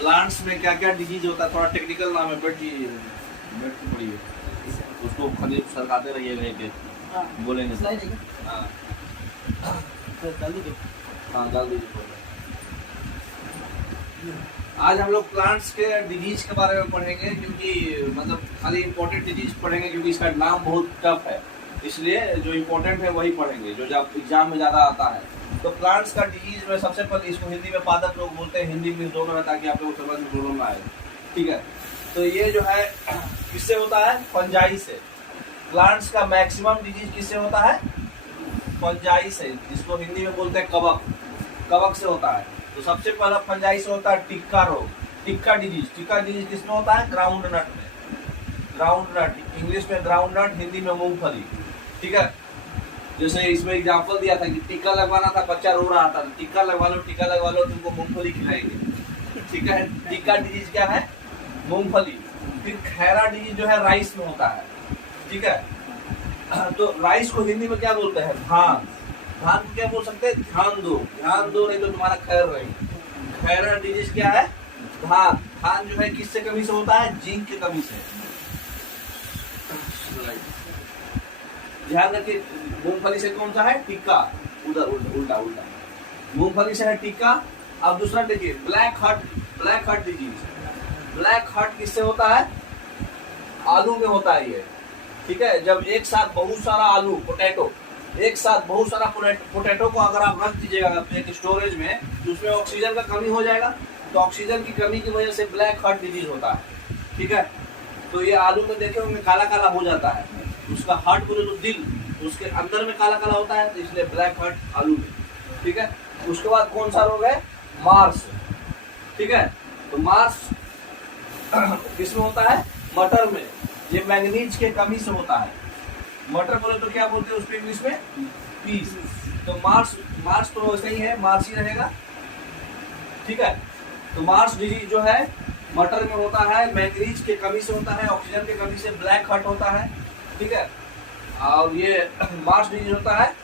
Plants में क्या क्या डिजीज होता है, थोड़ा टेक्निकल नाम है, बट पढ़िए उसको खाली सरकाते रहिएगा एक बोलेंगे। हाँ डाल दीजिए। आज हम लोग प्लांट्स के डिजीज के बारे में पढ़ेंगे, क्योंकि मतलब खाली इंपॉर्टेंट डिजीज पढ़ेंगे, क्योंकि इसका नाम बहुत टफ है, इसलिए जो इम्पोर्टेंट है वही पढ़ेंगे, जो जब एग्जाम में ज़्यादा आता है। तो प्लांट्स का डिजीज में सबसे पहले इसको हिंदी में पादप रोग बोलते हैं, हिंदी में दोनों है, ताकि आप लोग समझ में दोनों में आए। ठीक है, तो ये जो है किससे होता है? फंजाई से। प्लांट्स का मैक्सिमम डिजीज किससे होता है? फंजाई से, जिसको हिंदी में बोलते हैं कवक, कवक से होता है। तो सबसे पहला फंजाई से होता है टिक्का रोग, टिक्का डिजीज। टिक्का डिजीज किसमें होता है? ग्राउंड नट में। ग्राउंड नट, इंग्लिश में ग्राउंड नट, हिंदी में मूंगफली। ठीक है, जैसे इसमें एग्जांपल दिया था कि टीका लगवाना था, बच्चा रो रहा था, टीका लगवा लो, तुमको मूंगफली खिलाएंगे। ठीक है, टिक्का डिजीज क्या है? मूंगफली। फिर खैरा डिजीज जो है राइस में होता है। ठीक है, तो राइस को हिंदी में क्या बोलते हैं? धान। धान को क्या बोल सकते हैं? ध्यान दो, ध्यान दो, नहीं तो तुम्हारा खैर रहेगी। खैरा डिजीज क्या है? धान। धान जो है किससे कमी से होता है? जिंक की कमी से। ध्यान रखिए, मूंगफली से कौन सा है? टिक्का। उधर उल्टा उल्टा, मूंगफली से है टिक्का। अब दूसरा देखिए, black heart disease. Black heart किससे होता है? आलू में होता है ये। ठीक है, जब एक साथ बहुत सारा आलू, पोटैटो, एक साथ बहुत सारा पोटैटो को अगर आप रख दीजिएगा एक स्टोरेज में, तो उसमें ऑक्सीजन का कमी हो जाएगा। तो ऑक्सीजन की कमी की वजह से ब्लैक हार्ट डिजीज होता है। ठीक है, तो ये आलू में देखे होंगे काला काला हो जाता है, उसका हार्ट बोले तो दिल, उसके अंदर में काला काला होता है, तो इसलिए ब्लैक हार्ट आलू में। ठीक है, उसके बाद कौन सा रोग है? मार्स। ठीक है, तो मार्स किसमें होता है? मटर में। ये मैंगनीज के कमी से होता है। मटर बोले तो क्या बोलते हैं उसको इंग्लिश में? पीस। तो मार्स तो वैसे ही है, मार्स ही रहेगा। ठीक है, तो मार्स डिजीज जो है मटर में होता है, मैंगनीज के कमी से होता है, ऑक्सीजन के कमी से ब्लैक हार्ट होता है। ठीक है, और ये मार्स डिजीज होता है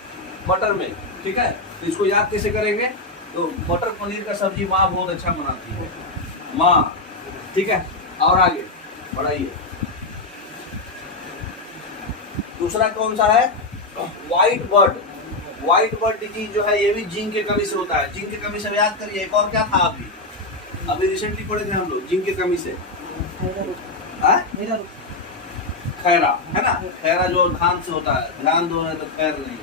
मटर में। ठीक है, तो इसको याद कैसे करेंगे? तो मटर पनीर का सब्जी माँ बहुत अच्छा बनाती है, माँ। ठीक है, और आगे बढ़ाइए। दूसरा कौन सा है? व्हाइट बर्ड डिजीज जो है, ये भी जिंक के कमी से होता है। जिंक के कमी से याद करिए, एक और क्या था अभी रिसेंटली पढ़े थे हम लोग, जिंक के कमी से खैरा, है ना? खैरा जो धान से होता है, ध्यान दो नहीं तो खैर नहीं।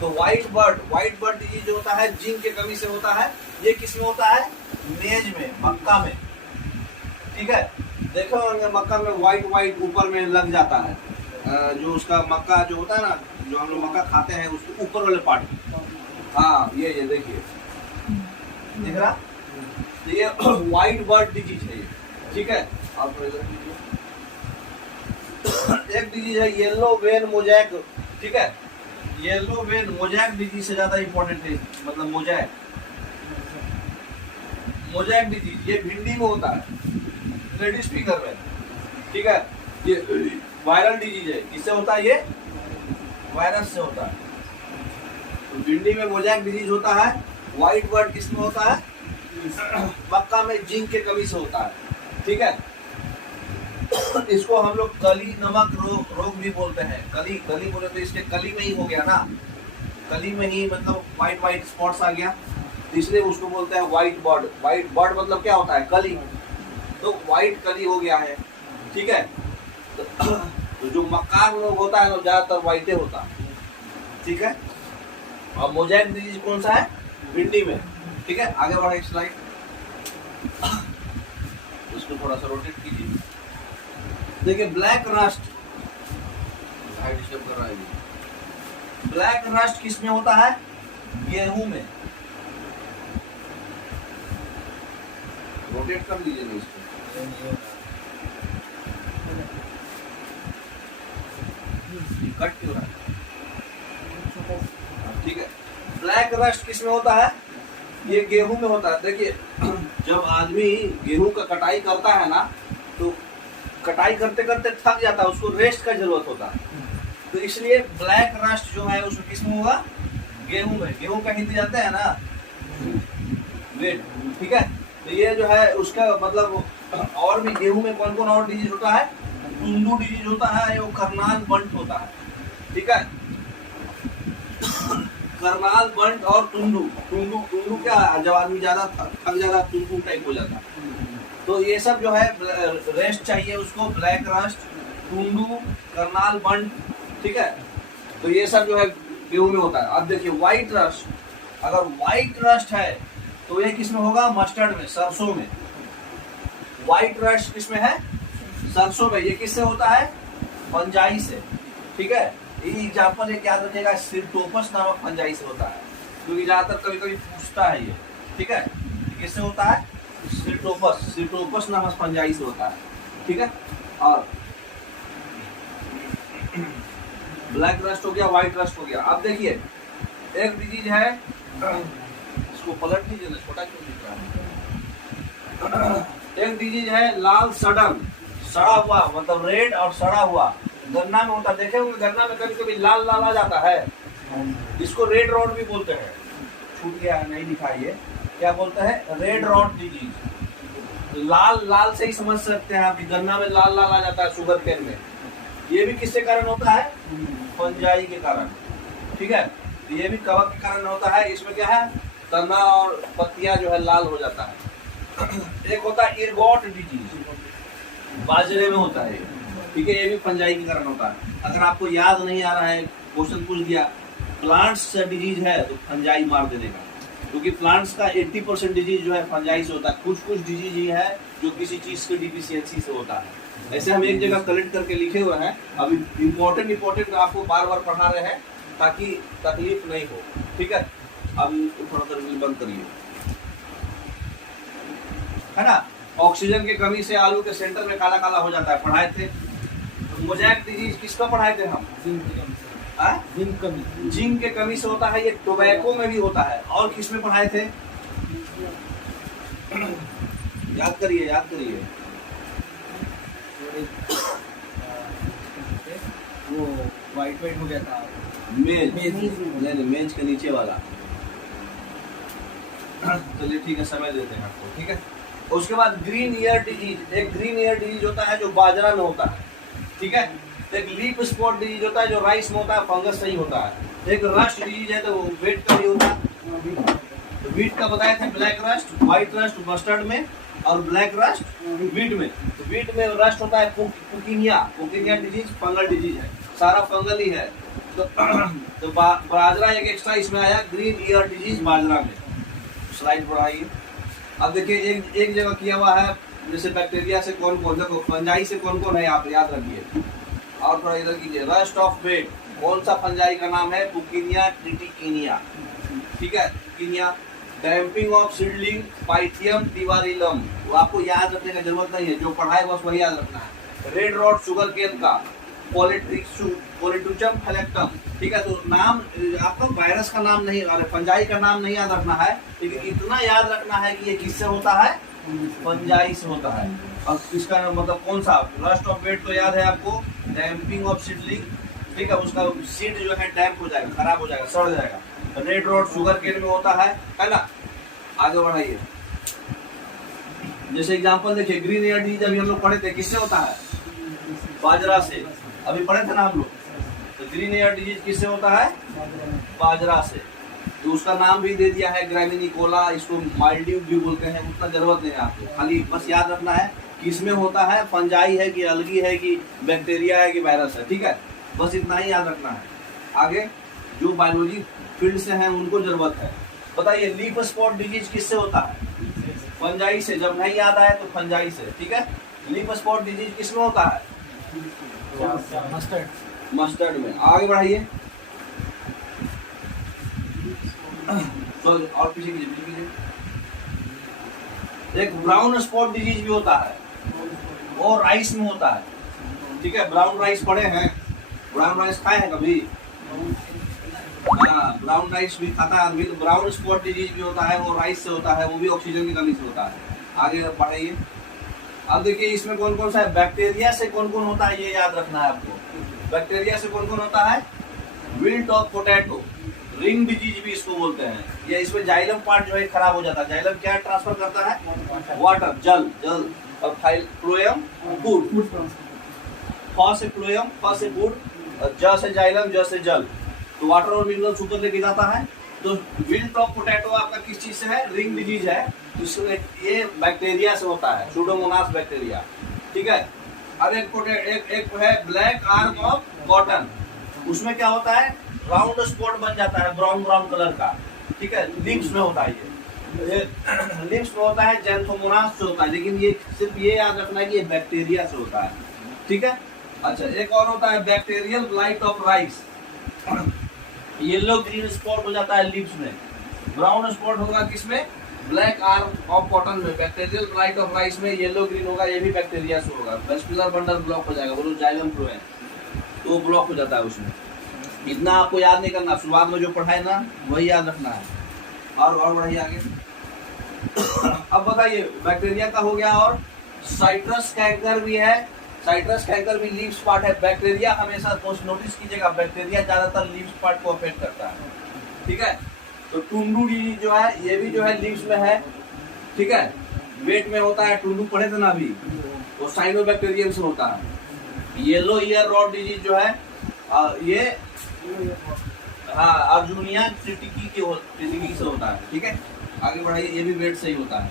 तो व्हाइट बर्ड डिजीज जो होता है जिंक के कमी से होता है। ये किसमें होता है? मेज में, मक्का में। ठीक है, देखो मक्का में व्हाइट ऊपर में लग जाता है, जो उसका मक्का जो होता है ना, जो हम लोग मक्का खाते हैं, उसके ऊपर वाले पार्ट। हाँ, ये देखिए, दिख रहा? ये व्हाइट बर्ड डिजीज है ये। ठीक है, आप एक डिजीज है येलो वेन मोजैक। ठीक है, येलो वेन मोजैक डिजीज से ज्यादा इंपॉर्टेंट है, मतलब मोजैक डिजीज ये भिंडी में होता है, लेडीज फिंगर में। ठीक है, ये वायरल डिजीज है। किससे होता है? ये वायरस से होता है। तो भिंडी में मोजैक डिजीज होता है। व्हाइट बर्ड किसमें होता है? मक्का में जिंक के कमी से होता है। ठीक है, इसको हम लोग कली नमक रोग भी बोलते हैं। कली बोले तो इसके कली में ही हो गया ना, कली में ही मतलब व्हाइट स्पॉट्स आ गया, इसलिए उसको बोलते हैं व्हाइट बर्ड मतलब क्या होता है? कली। तो व्हाइट कली हो गया है। ठीक है, तो जो मक्कार रोग होता है वो ज्यादातर व्हाइट होता है। ठीक है, और मोजैक डिजीज कौन सा है? भिंडी में। ठीक है, आगे बढ़े स्लाइड, इसको थोड़ा सा रोटेट कीजिए। देखिए, ब्लैक रस्ट किस में होता है? गेहूं में। रोटेट कर लीजिए इसको। कट क्यों रहा है? ठीक है, ब्लैक रस्ट किस में होता है? ये गेहूं में होता है। देखिए, जब आदमी गेहूं का कटाई करता है ना, तो कटाई करते करते थक जाता है, उसको रेस्ट का जरूरत होता है। तो इसलिए ब्लैक रस्ट जो है उसमें किसमें होगा? गेहूं में। गेहूं का हिंदी जानते हैं ना? वेट। ठीक है, तो ये जो है उसका मतलब और भी गेहूं में कौन कौन और डिजीज होता है? तुंदू डिजीज होता है, वो करनाल बंट होता है, ठीक है। करनाल बंट और तुंदू, तुंदू तुंदू क्या, जब आदमी ज्यादा थक जाता है तुंदू टाइप हो जाता है। तो ये सब जो है रेस्ट चाहिए उसको, ब्लैक रस्ट, तुंदू, करनाल बंट, ठीक है। तो ये सब जो है गेहूं में होता है। अब देखिए व्हाइट रस्ट, अगर व्हाइट रस्ट है तो ये किसमें होगा? मस्टर्ड में, सरसों में। व्हाइट रस्ट किसमें है? सरसों में। ये किससे होता है? फंजाई से, ठीक है। ये एग्जाम्पल एक याद रखिएगा, सिरटोपस नामक फंजाई से होता है, क्योंकि ज्यादातर कभी कभी पूछता है ये, ठीक है। किससे होता है? सिरटोपस, सिरटोपस नामक फंजाई से होता है, ठीक है। और ब्लैक रस्ट हो गया, व्हाइट रस्ट हो गया। अब देखिए एक डिजीज है, इसको पलट लीजिए ना, छोटा क्यों दिख रहा है। एक डिजीज है लाल सड़न, सड़ा हुआ, मतलब रेड और सड़ा हुआ, गन्ना में होता है। देखे होंगे गन्ना में कभी कभी लाल लाल आ जाता है, इसको रेड रॉट भी बोलते हैं। छूट गया नहीं दिखाइए, क्या बोलते हैं? Red rot disease. लाल लाल से ही समझ सकते हैं आप कि गन्ना में लाल लाल आ जाता है, शुगर केन में। ये भी किसके कारण होता है? फंजाई के कारण, ठीक है। तो ये भी कवक के कारण होता है। इसमें क्या है? तना और पत्तियां जो है लाल हो जाता है। एक होता है इरगॉट डिजीज, बाजरे में होता है, ठीक है। ये भी फंजाई के कारण होता है। अगर आपको याद नहीं आ रहा है, क्वेश्चन पूछ दिया प्लांट्स डिजीज है तो फंजाई मार देगा, क्योंकि प्लांट्स का 80% डिजीज जो है फंजाई से होता है। कुछ कुछ डिजीज ही है जो किसी चीज के डिफिशियंसी से होता है। ऐसे हम एक जगह कलेक्ट करके लिखे हुए हैं, अभी इम्पोर्टेंट आपको बार बार पढ़ा रहे हैं ताकि तकलीफ नहीं हो, ठीक है। अब थोड़ा सा बंद करिए, है ना। ऑक्सीजन की कमी से आलू के सेंटर में काला काला हो जाता है, पढ़ाए थे। मोजैक डिजीज किसका पढ़ाए थे हम? जिंक के कमी से होता है। ये टोबैको में भी होता है। और किस में पढ़ाए थे? याद करिए, याद करिए। वो वाइट वाइट हो गया था, मेज नहीं, मेज के नीचे वाला। चलिए ठीक है, समय देते हैं आपको, ठीक है। उसके बाद ग्रीन ईयर डिजीज, एक ग्रीन ईयर डिजीज होता है जो बाजरा में होता है, ठीक है। एक लीफ स्पॉट डिजीज होता है जो राइस में होता है, फंगस से ही होता है। एक रस्ट डिजीज है तो वो वेट का ही होता है। तो वीट का बताए थे, black rust, white rust mustard में, और ब्लैक रस्ट वीट में। तो वीट में रस्ट होता है पुकीनिया, पुकीनिया डिजीज फंगल डिजीज है, सारा फंगल ही है। तो बाजरा एक एक्स्ट्रा इसमें आया, ग्रीन ईयर डिजीज बाजरा में। स्लाइड बढ़ाइए। अब देखिए एक जगह किया हुआ है, जैसे बैक्टीरिया से कौन कौन, देखो फंजाई से कौन कौन है आप याद रखिए। और थोड़ा इधर कीजिए, रस्ट ऑफ वेट, कौन सा फंजाई का नाम है? पुकीनिया ट्रिटिकिनिया, ठीक है, पुकीनिया। डैम्पिंग ऑफ सीडलिंग, पाइथियम टिवारिलम, वो आपको याद रखने की जरूरत नहीं है, जो पढ़ा है बस वही याद रखना है। रेड रॉट शुगर केन का, पोलिट्रिचम फेलेक्टम, ठीक है। तो नाम आपको वायरस का नाम नहीं, और फंजाई का नाम नहीं याद रखना है, लेकिन इतना याद रखना है कि ये किससे होता है? फंजाई से होता है। और इसका मतलब कौन सा? रस्ट ऑफ वेट तो याद है आपको, डैम्पिंग ऑफ सीडलिंग, ठीक है। उसका सीड जो है डैम्प हो जाएगा, खराब हो जाएगा, सड़ जाएगा। रेड रॉट शुगर केन में होता है ना। आगे बढ़ाइए। जैसे एग्जांपल देखिए, ग्रीन ईयर डिजीज अभी हम लोग पढ़े थे, किससे होता है? बाजरा से, अभी पढ़े थे ना हम लोग। तो ग्रीन ईयर डिजीज किससे होता है? बाजरा से। तो उसका नाम भी दे दिया है ग्रामिनिकोला, इसको माइल्ड्यू भी बोलते हैं। उतना जरूरत नहीं है आपको, खाली बस याद रखना है किसमें होता है, फंजाई है कि अलगी है कि बैक्टीरिया है कि वायरस है, ठीक है। बस इतना ही याद रखना है। आगे जो बायोलॉजी फील्ड से हैं उनको जरूरत है। बताइए लीफ स्पॉट डिजीज किससे होता है? फंजाई से। जब नहीं याद आए तो फंजाई से, ठीक है। लीफ स्पॉट डिजीज किसमें होता है? मस्टर्ड में। आगे बढ़ाइए। तो और पीछे कीजिए। एक ब्राउन स्पॉट डिजीज भी होता है, वो राइस में होता है, ठीक है। ब्राउन राइस पढ़े हैं? ब्राउन राइस खाए हैं कभी? हाँ, ब्राउन राइस भी खाता है आदमी। तो ब्राउन स्पॉट डिजीज भी होता है, वो राइस से होता है, वो भी ऑक्सीजन की कमी से होता है। आगे बढ़ाइए। अब देखिए इसमें कौन कौन सा है? बैक्टीरिया से कौन कौन होता है ये याद रखना है आपको। बैक्टीरिया से कौन कौन होता है? Wilt of potato, ring disease भी इसको बोलते हैं। ये इसमें जाइलम पार्ट जो है खराब हो जाता है। जाइलम क्या ट्रांसफर करता है? वाटर, जल, जल। और फ्लोएम फूड, फ से फ्लोएम, फ से फूड, ज से जाइलम, ज से जल। तो वाटर और मिनरल्स ऊपर लेके जाता है। तो विल्ट टॉप पोटैटो आपका किस चीज से है? रिंग डिजीज है। तो इसमें ये बैक्टीरिया से होता है, सूडोमोनास बैक्टीरिया। ठीक है। अब एक है ब्लैक आर्म ऑफ कॉटन। उसमें क्या होता है? राउंड स्पॉट बन जाता है ब्राउन ब्राउन कलर का। ठीक है। लिम्स में होता है ये लिम्स में होता है, जैंथोमोनास से होता है। लेकिन ये सिर्फ ये याद रखना है कि ये बैक्टीरिया से होता है। ठीक है। अच्छा, एक और होता है bacterial blight of rice. Yellow green spot हो जाता है लिप्स में। ब्राउन स्पॉट होगा किसमें? ब्लैक आर्म ऑफ कॉटन में। बैक्टीरियल ब्लाइट ऑफ राइस में येलो ग्रीन होगा, ये भी बैक्टीरिया से होगा। वेस्कुलर बंडल ब्लॉक हो जाएगा, बोलो जाइलम फ्लोएम, तो वो ब्लॉक हो जाता है उसमें। इतना आपको याद नहीं करना, शुरुआत में जो पढ़ाए ना वही याद रखना है। और बढ़िए आगे। अब बताइए, बैक्टीरिया का हो गया। और साइट्रस कैंकर भी है। साइट्रस कैंकर भी लीव्स पार्ट है। बैक्टीरिया हमेशा नोटिस कीजिएगा, बैक्टीरिया ज्यादातर लीव्स पार्ट को अफेक्ट करता है। ठीक है। तो टुंडू डिजीज जो है, ये भी जो है लीव्स में है। ठीक है। वेट में होता है, टुंडू पढ़े थे ना अभी, वो साइनोबैक्टीरियम से होता है। येलो ईयर रॉड डिजीज जो है ये अर्जुनिया ट्रिटिकी से होता है। ठीक है। आगे बढ़ाइए। ये भी वेट से ही होता है।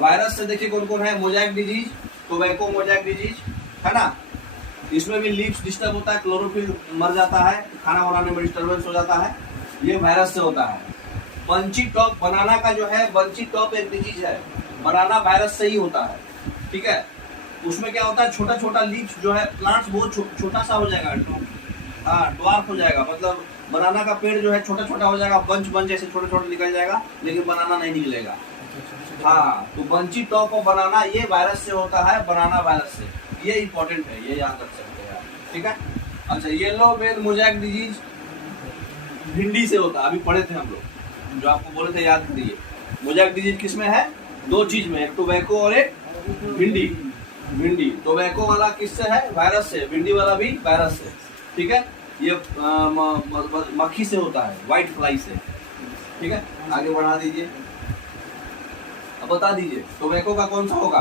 वायरस से देखिए कौन कौन है? Mosaic disease, tobacco mosaic disease, है ना। इसमें भी लीव्स डिस्टर्ब होता है, क्लोरोफिल मर जाता है, खाना बनाने में डिस्टर्बेंस हो जाता है। ये वायरस से होता है। बंची टॉप, बनाना का जो है बंची टॉप एक डिजीज है, बनाना वायरस से ही होता है। ठीक है। उसमें क्या होता है? छोटा छोटा लीव्स जो है, प्लांट्स बहुत छोटा सा हो जाएगा, ड्वार्फ हो जाएगा। मतलब बनाना का पेड़ जो है छोटा छोटा हो जाएगा, बंच जैसे छोटे छोटे निकल जाएगा, लेकिन बनाना नहीं निकलेगा। हाँ, तो बंची टॉप ऑफ बनाना ये वायरस से होता है, बनाना वायरस से। ये इंपॉर्टेंट है, ये याद रख सकते हैं। ठीक है। अच्छा, येलो वेल मोजैक डिजीज भिंडी से होता है। अभी पढ़े थे हम लोग, जो आपको बोले थे याद करिए। मोजैक डिजीज किस में है? दो चीज में, एक टोबैको और एक भिंडी। भिंडी टोबैको वाला किससे है? वायरस से। भिंडी वाला भी वायरस से। ठीक है। ये मक्खी से होता है, व्हाइट फ्लाई से। ठीक है। आगे बढ़ा दीजिए। अब बता दीजिए टोबैको का कौन सा होगा?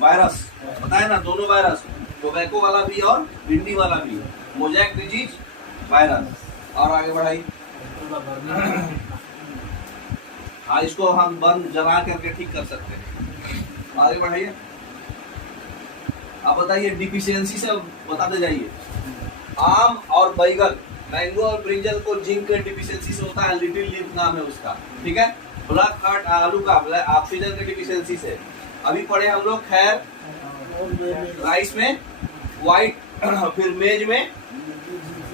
वायरस बताए ना, दोनों वायरस, टोबैको वाला भी और भिंडी वाला भी। Mosaic disease virus. और आगे बढ़ाइए। हाँ, इसको हम बंद जला करके ठीक कर सकते हैं। आगे बढ़ाइए। अब बताइए डिफिशियंसी से बताते जाइए। आम और बैगन, मैंगो और ब्रिंजल को जिंक के डिफिशियंसी से होता है, लिटिल लीफ नाम है उसका। ठीक है। ब्लैक हार्ट आलू का ऑक्सीजन के डिफिशियंसी से। अभी पढ़े हम लोग खैर राइस में व्हाइट, फिर मेज में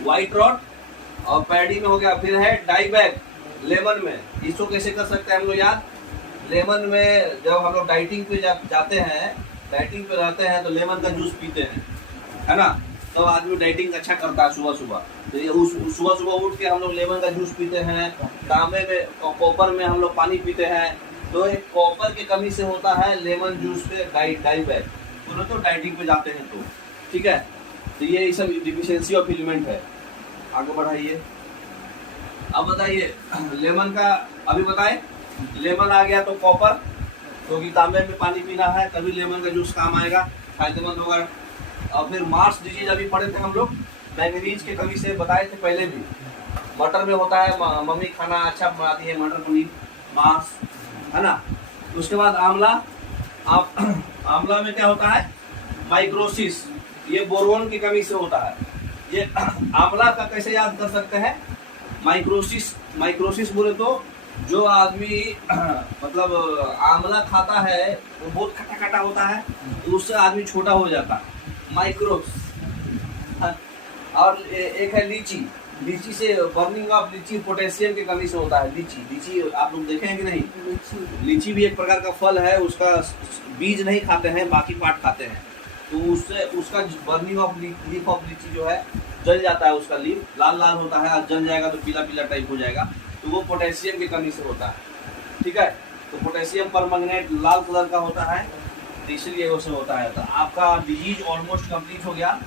व्हाइट रॉट, और पैडी में हो गया। फिर है डाइबैक लेमन में। इसको कैसे कर सकते हैं हम लोग याद? लेमन में जब हम लोग डाइटिंग पे जाते हैं, डाइटिंग पे रहते हैं, तो लेमन का जूस पीते हैं, है ना। तो आदमी डाइटिंग अच्छा करता है सुबह सुबह। तो ये सुबह सुबह उठ के हम लोग लेमन का जूस पीते हैं। तांबे में, कॉपर में हम लोग पानी पीते हैं। तो एक कॉपर की कमी से होता है लेमन जूस पे डाइबैक। बोलो तो डाइटिंग पे जाते हैं तो। ठीक है। तो ये सब डिफिशियंसी ऑफ एलिमेंट है। आगे बढ़ाइए। अब बताइए लेमन का, अभी बताएं लेमन आ गया तो कॉपर, क्योंकि तांबे में पानी पीना है, तभी लेमन का जूस काम आएगा, फायदेमंद होगा। और फिर मार्स डिजीज अभी पढ़े थे हम लोग, मैंगनीज की कमी से बताए थे पहले भी। मटर में होता है, मम्मी खाना अच्छा बनाती है मटर पनीर, मार्स, है ना। उसके बाद आंवला, आंवला में क्या होता है? माइक्रोसिस, ये बोरोन की कमी से होता है। ये आंवला का कैसे याद कर सकते हैं? माइक्रोसिस बोले तो जो आदमी मतलब आंवला खाता है वो बहुत खट्टा खट्टा होता है, तो उससे आदमी छोटा हो जाता है, माइक्रोस। और एक है लीची, लीची से बर्निंग ऑफ लीची पोटेशियम की कमी से होता है। लीची आप लोग देखे हैं कि नहीं? लीची भी एक प्रकार का फल है, उसका बीज नहीं खाते हैं, बाकी पार्ट खाते हैं। तो उससे उसका बर्निंग ऑफ लीफ ऑफ लीची जो है जल जाता है, उसका लीफ लाल लाल होता है, और जल जाएगा तो पीला पीला टाइप हो जाएगा, तो वो पोटेशियम की कमी से होता है। ठीक है। तो पोटेशियम परमैंगनेट लाल कलर का होता है, तो इसलिए उससे होता है। तो आपका डिजीज ऑलमोस्ट कंप्लीट हो गया।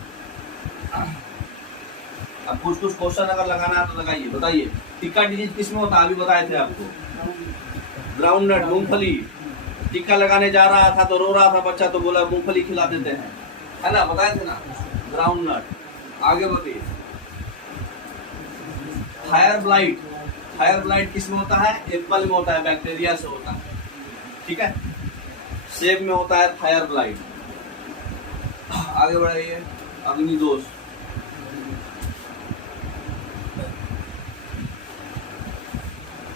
अब कुछ कुछ क्वेश्चन अगर लगाना है तो लगाइए, बताइए टिक्का डिजीज किस में होता है, अभी बताए थे आपको। ग्राउंड नट, मूंगफली। टिक्का लगाने जा रहा था तो रो रहा था बच्चा, तो बोला मूंगफली खिला देते हैं, है ना, बताए थे ना, ग्राउंड नट। आगे बताइए फायर ब्लाइट। फायर ब्लाइट किस में होता है, एप्पल में होता है, बैक्टीरिया से होता है, ठीक है। सेब में होता है फायर ब्लाइट। आगे बढ़ाइए, अग्निदोष।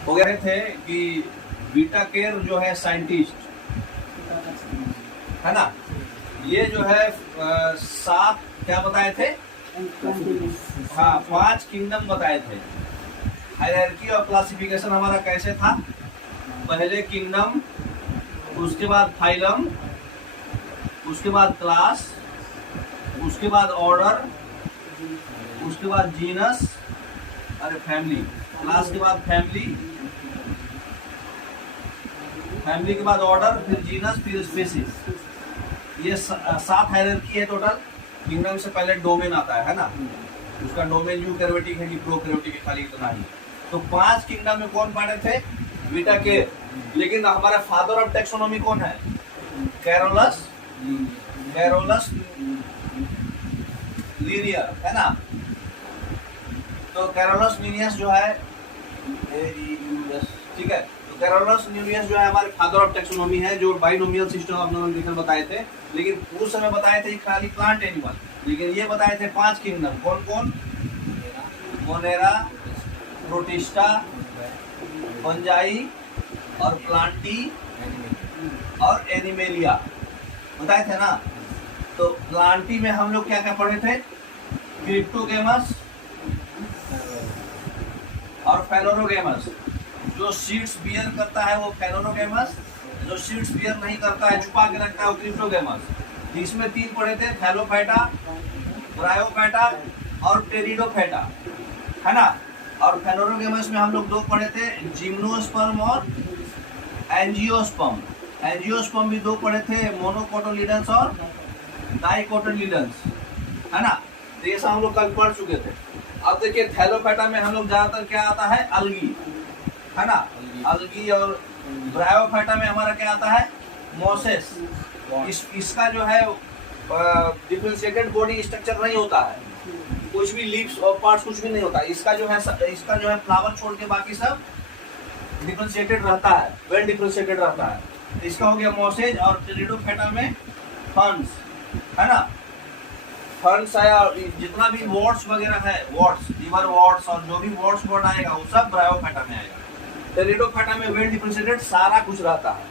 हो गए थे कि बीटा केयर जो है साइंटिस्ट, है ना, ये जो है 7 क्या बताए थे, हाँ 5 किंगडम बताए थे। हायरार्की और क्लासिफिकेशन हमारा कैसे था, पहले किंगडम, उसके बाद फाइलम, उसके बाद क्लास, उसके बाद ऑर्डर, उसके बाद जीनस, अरे फैमिली, क्लास के बाद फैमिली, फैमिली के बाद ऑर्डर, फिर जीनस, फिर स्पीसीज। ये 7 हायरार्की है टोटल। किंगडम से पहले डोमेन आता है ना, उसका डोमेन यूकैरियोटिक है कि प्रोकैरियोटिक है, खाली इतना ही। तो 5 किंगडम में कौन पढ़े थे, बीटा केयर। लेकिन हमारा फादर ऑफ टेक्सोनॉमी कौन है, कैरोलस, कैरोलस लीनियर, है ना। तो कैरोलस लीनियस जो है, ठीक है, तो कैरोलस लीनियस जो है हमारे फादर ऑफ टेक्सोनॉमी है, जो बाइनोमियल सिस्टम ऑफ नोमेनक्लेचर बताए थे। लेकिन उस समय बताए थे खाली प्लांट एनिमल, लेकिन ये बताए थे 5 किंगडम, कौन कौन, मोनेरा, प्रोटिस्टा, फंजाई और प्लांटी और एनिमेलिया बताए थे ना। तो प्लांटी में हम लोग क्या क्या पढ़े थे, क्रिप्टोगेमस और फेलोरोगेमस। जो सीड्स बियर करता है वो फेलोरोगेमस, जो सीड्स बियर नहीं करता है, छुपा के रखता है, वो क्रिप्टोगेमस। इसमें 3 पढ़े थे, थैलोफाइटा, ब्रायोफाइटा और टेरिडोफाइटा, है ना। और फेलोरोगेमस में हम लोग 2 पढ़े थे, जिम्नोस्पर्म और एंजियोस्पर्म। एंजियोस्पर्म भी 2 पढ़े थे, मोनोकोटिलिडन्स और डाइकोटिलिडन्स, है ना। तो ये सब हम लोग कल पढ़ चुके थे। अब देखिए थैलोफाइटा में हम लोग ज्यादातर क्या आता है, अलगी, है ना, अलगी। और ब्रायोफाइटा में हमारा क्या आता है, मोसेस। इसका जो है डिफरेंशिएटेड बॉडी स्ट्रक्चर नहीं होता है, कुछ भी लीव्स और पार्ट्स कुछ भी नहीं होता। इसका जो है फ्लावर छोड़ के बाकी सब डिफरेंशिएटेड रहता है, वेल डिफरेंशिएटेड रहता है। इसका हो गया मोसेज। और टेरिडोफाइटा में फर्न्स, है ना, फर्न्स है। और जितना भी वॉर्ड्स वगैरह है, वॉर्ड्स, रिवर वॉर्ड्स और जो भी वॉर्ड्स वर्ड आएगा वो सब ब्रायोफाइटा में आएगा। टेरिडोफाइटा में वेल डिफरेंशिएटेड सारा कुछ रहता है,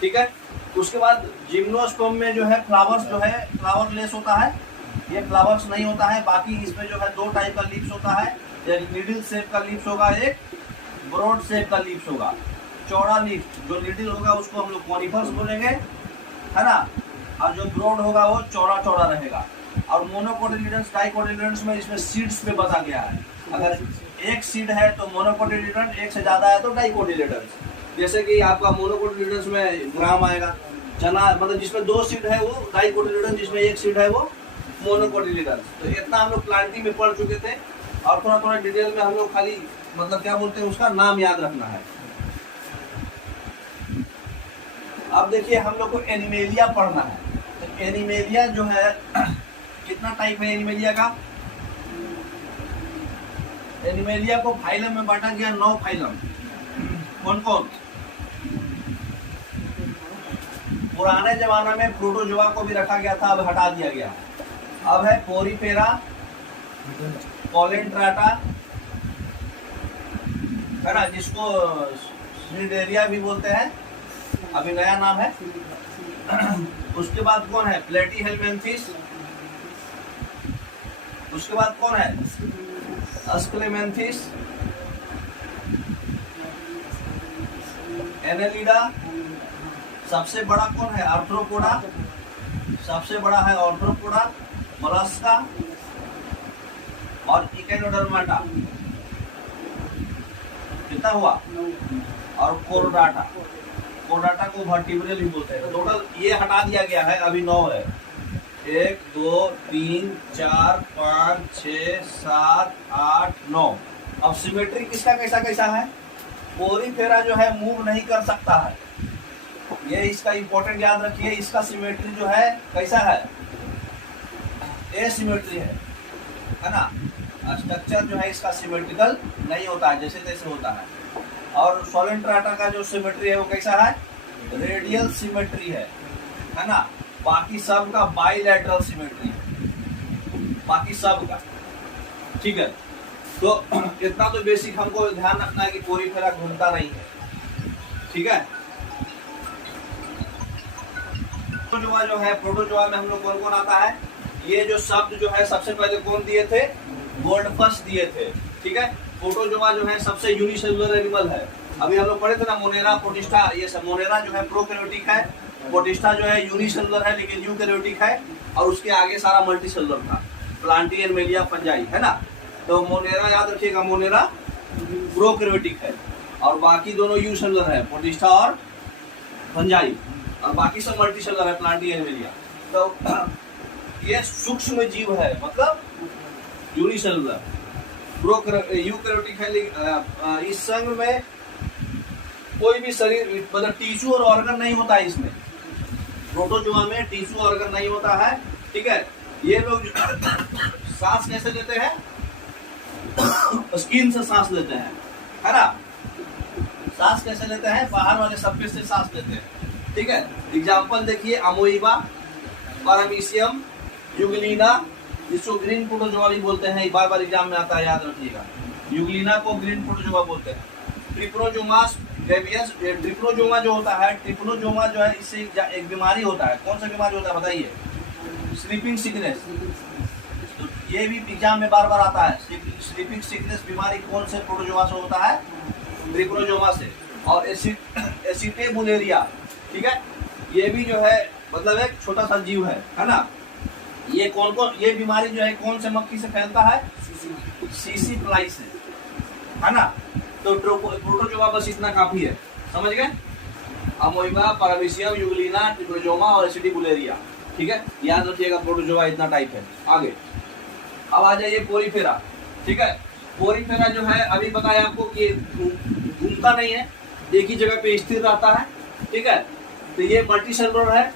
ठीक है। उसके बाद जिम्नोस्पर्म में जो है फ्लावर्स जो है फ्लावरलेस होता है, ये फ्लावर्स नहीं होता है। बाकी इसमें जो है 2 टाइप का लीव्स होता है, एक निडल शेप का लीव्स होगा, एक ब्रॉड शेप का लीव्स होगा। चौड़ा लीफ जो निडल होगा उसको हम लोग कॉनिफर्स बोलेंगे, है ना, और जो ब्रॉड होगा वो चौड़ा चौड़ा रहेगा। और मोनोकोटिलिडन्स, डाइकोटिलिडन्स में इसमें सीड्स पे बता गया है, अगर एक सीड है तो मोनोकोटिलिडन, एक से ज्यादा है तो डाइकोटिलिडन्स। जैसे कि आपका मोनोकोटिलिडन्स में ग्राम आएगा, चना मतलब जिसमें 2 सीड है वो डाइकोटिलिडन, जिसमें 1 सीड है वो मोनोकोटिलिडन्स। तो इतना हम लोग प्लांटिंग में पढ़ चुके थे। और थोड़ा थोड़ा डिटेल में हम लोग खाली मतलब क्या बोलते हैं उसका नाम याद रखना है। अब देखिए हम लोग को एनिमेलिया पढ़ना है। तो एनिमेलिया जो है कितना टाइप है एनिमेलिया का, एनिमेलिया को फाइलम में बांटा गया 9 फाइलम। कौन कौन, पुराने जमाना में प्रोटोजोआ को भी रखा गया था, अब हटा दिया गया। अब है पोरीफेरा, कोलेंट्राटा, है ना, जिसको स्निडेरिया भी बोलते हैं, अभी नया नाम है। उसके बाद कौन है, प्लेटीहेलमिन्थेस। उसके बाद कौन है, अस्क्लेमेंथिस, एनेलिडा। सबसे बड़ा कौन है, आर्थ्रोपोडा, सबसे बड़ा है आर्थ्रोपोडा, मोलस्का और इकेनोडर्माटा। कितना हुआ, और कोरोडाटा, कोरोडाटा को वर्टिब्रल भी बोलते हैं। टोटल ये हटा दिया गया है, अभी 9 है। 1 2 3 4 5 6 7 8 9। अब सिमेट्री किसका कैसा कैसा है? पोरीफेरा जो है मूव नहीं कर सकता है, ये इसका इंपॉर्टेंट याद रखिए। इसका सिमेट्री जो है कैसा है? एसिमेट्री है ना। स्ट्रक्चर जो है इसका सिमेट्रिकल नहीं होता है, जैसे तैसे होता है। और सोलेंट्राटा का जो सिमेट्री है वो कैसा है? रेडियल सिमेट्री है ना। बाकी सब का बाइलैटरल सिमेट्री है, बाकी सब का। ठीक है, तो इतना तो बेसिक हमको ध्यान रखना है कि पोरीफेरा घूमता नहीं है। ठीक है, प्रोटोजोआ जो है, प्रोटोजोआ में हम लोग कौन कौन आता है? ये जो शब्द जो है सबसे पहले कौन दिए थे? गोल्डफस दिए थे। ठीक है, प्रोटोजोआ जो है सबसे यूनिसेलुलर एनिमल है। अभी हम लोग पढ़े थे ना मोनेरा, प्रोटिस्टा। ये सब मोनेरा जो है प्रोकैरियोटिक है, प्रोटिस्टा जो है यूनिसेलुलर है लेकिन यूकैरियोटिक है, और उसके आगे सारा मल्टीसेलुलर था, प्लांटी एनिमलिया फंजाई, है ना। तो मोनेरा याद रखिएगा, मोनेरा प्रोकैरियोटिक है और बाकी दोनों यूनिसेलुलर है, प्रोटिस्टा और फंजाई, और बाकी सब मल्टीसेलुलर है, प्लांटी एनिमलिया। तो ये सूक्ष्म जीव है, मतलब यूनिसेलुलर। यूकैरियोटिक है। इस संघ में कोई भी शरीर मतलब टिश्यू और ऑर्गन नहीं होता है इसमें। प्रोटोजोआ में टिश्यू ऑर्गन नहीं होता है। ठीक है, ये लोग सांस कैसे लेते हैं? स्किन से सांस लेते हैं, है ना। सांस कैसे लेते हैं? बाहर वाले सरफेस से सांस लेते हैं। ठीक है, एग्जाम्पल देखिए, अमोइबा, पैरामीशियम, यूग्लिना, जिसको ग्रीन प्रोटोजोआ भी बोलते हैं, बार बार एग्जाम में आता है, याद रखिएगा। यूग्लिना को ग्रीन प्रोटोजोआ बोलते हैं। ट्रिप्रोजोमास ग्रेवियस, ट्रिप्रोजोमा जो होता है, ट्रिप्रोजोमा जो है, इससे एक बीमारी होता है। कौन सा बीमारी होता है बताइए? Sleeping sickness. तो ये भी एग्जाम में बार बार आता है। स्लीपिंग सिकनेस बीमारी कौन से प्रोटोजोमा से होता है? ट्रिप्रोजोमा से। और एसिटेबुलेरिया, ठीक है, ये भी जो है मतलब एक छोटा सा जीव है ना। ये कौन कौन, ये बीमारी जो है कौन से मक्खी से फैलता है? सीसी फ्लाई से, है ना। तो प्रोटोजोआ बस इतना काफी है, समझ गए? अमोइबा, पैरामीशियम, यूग्लिना, ट्रिप्रोजोमा और एसिटिबुलेरिया। ठीक है, याद रखिएगा, प्रोटोजोआ इतना टाइप है। आगे अब आ जाइए पोरीफेरा। ठीक है, पोरीफेरा जो है अभी बताया आपको कि घूमता नहीं है, एक ही जगह पे स्थिर रहता है। ठीक है, तो ये मल्टीसेलुलर है,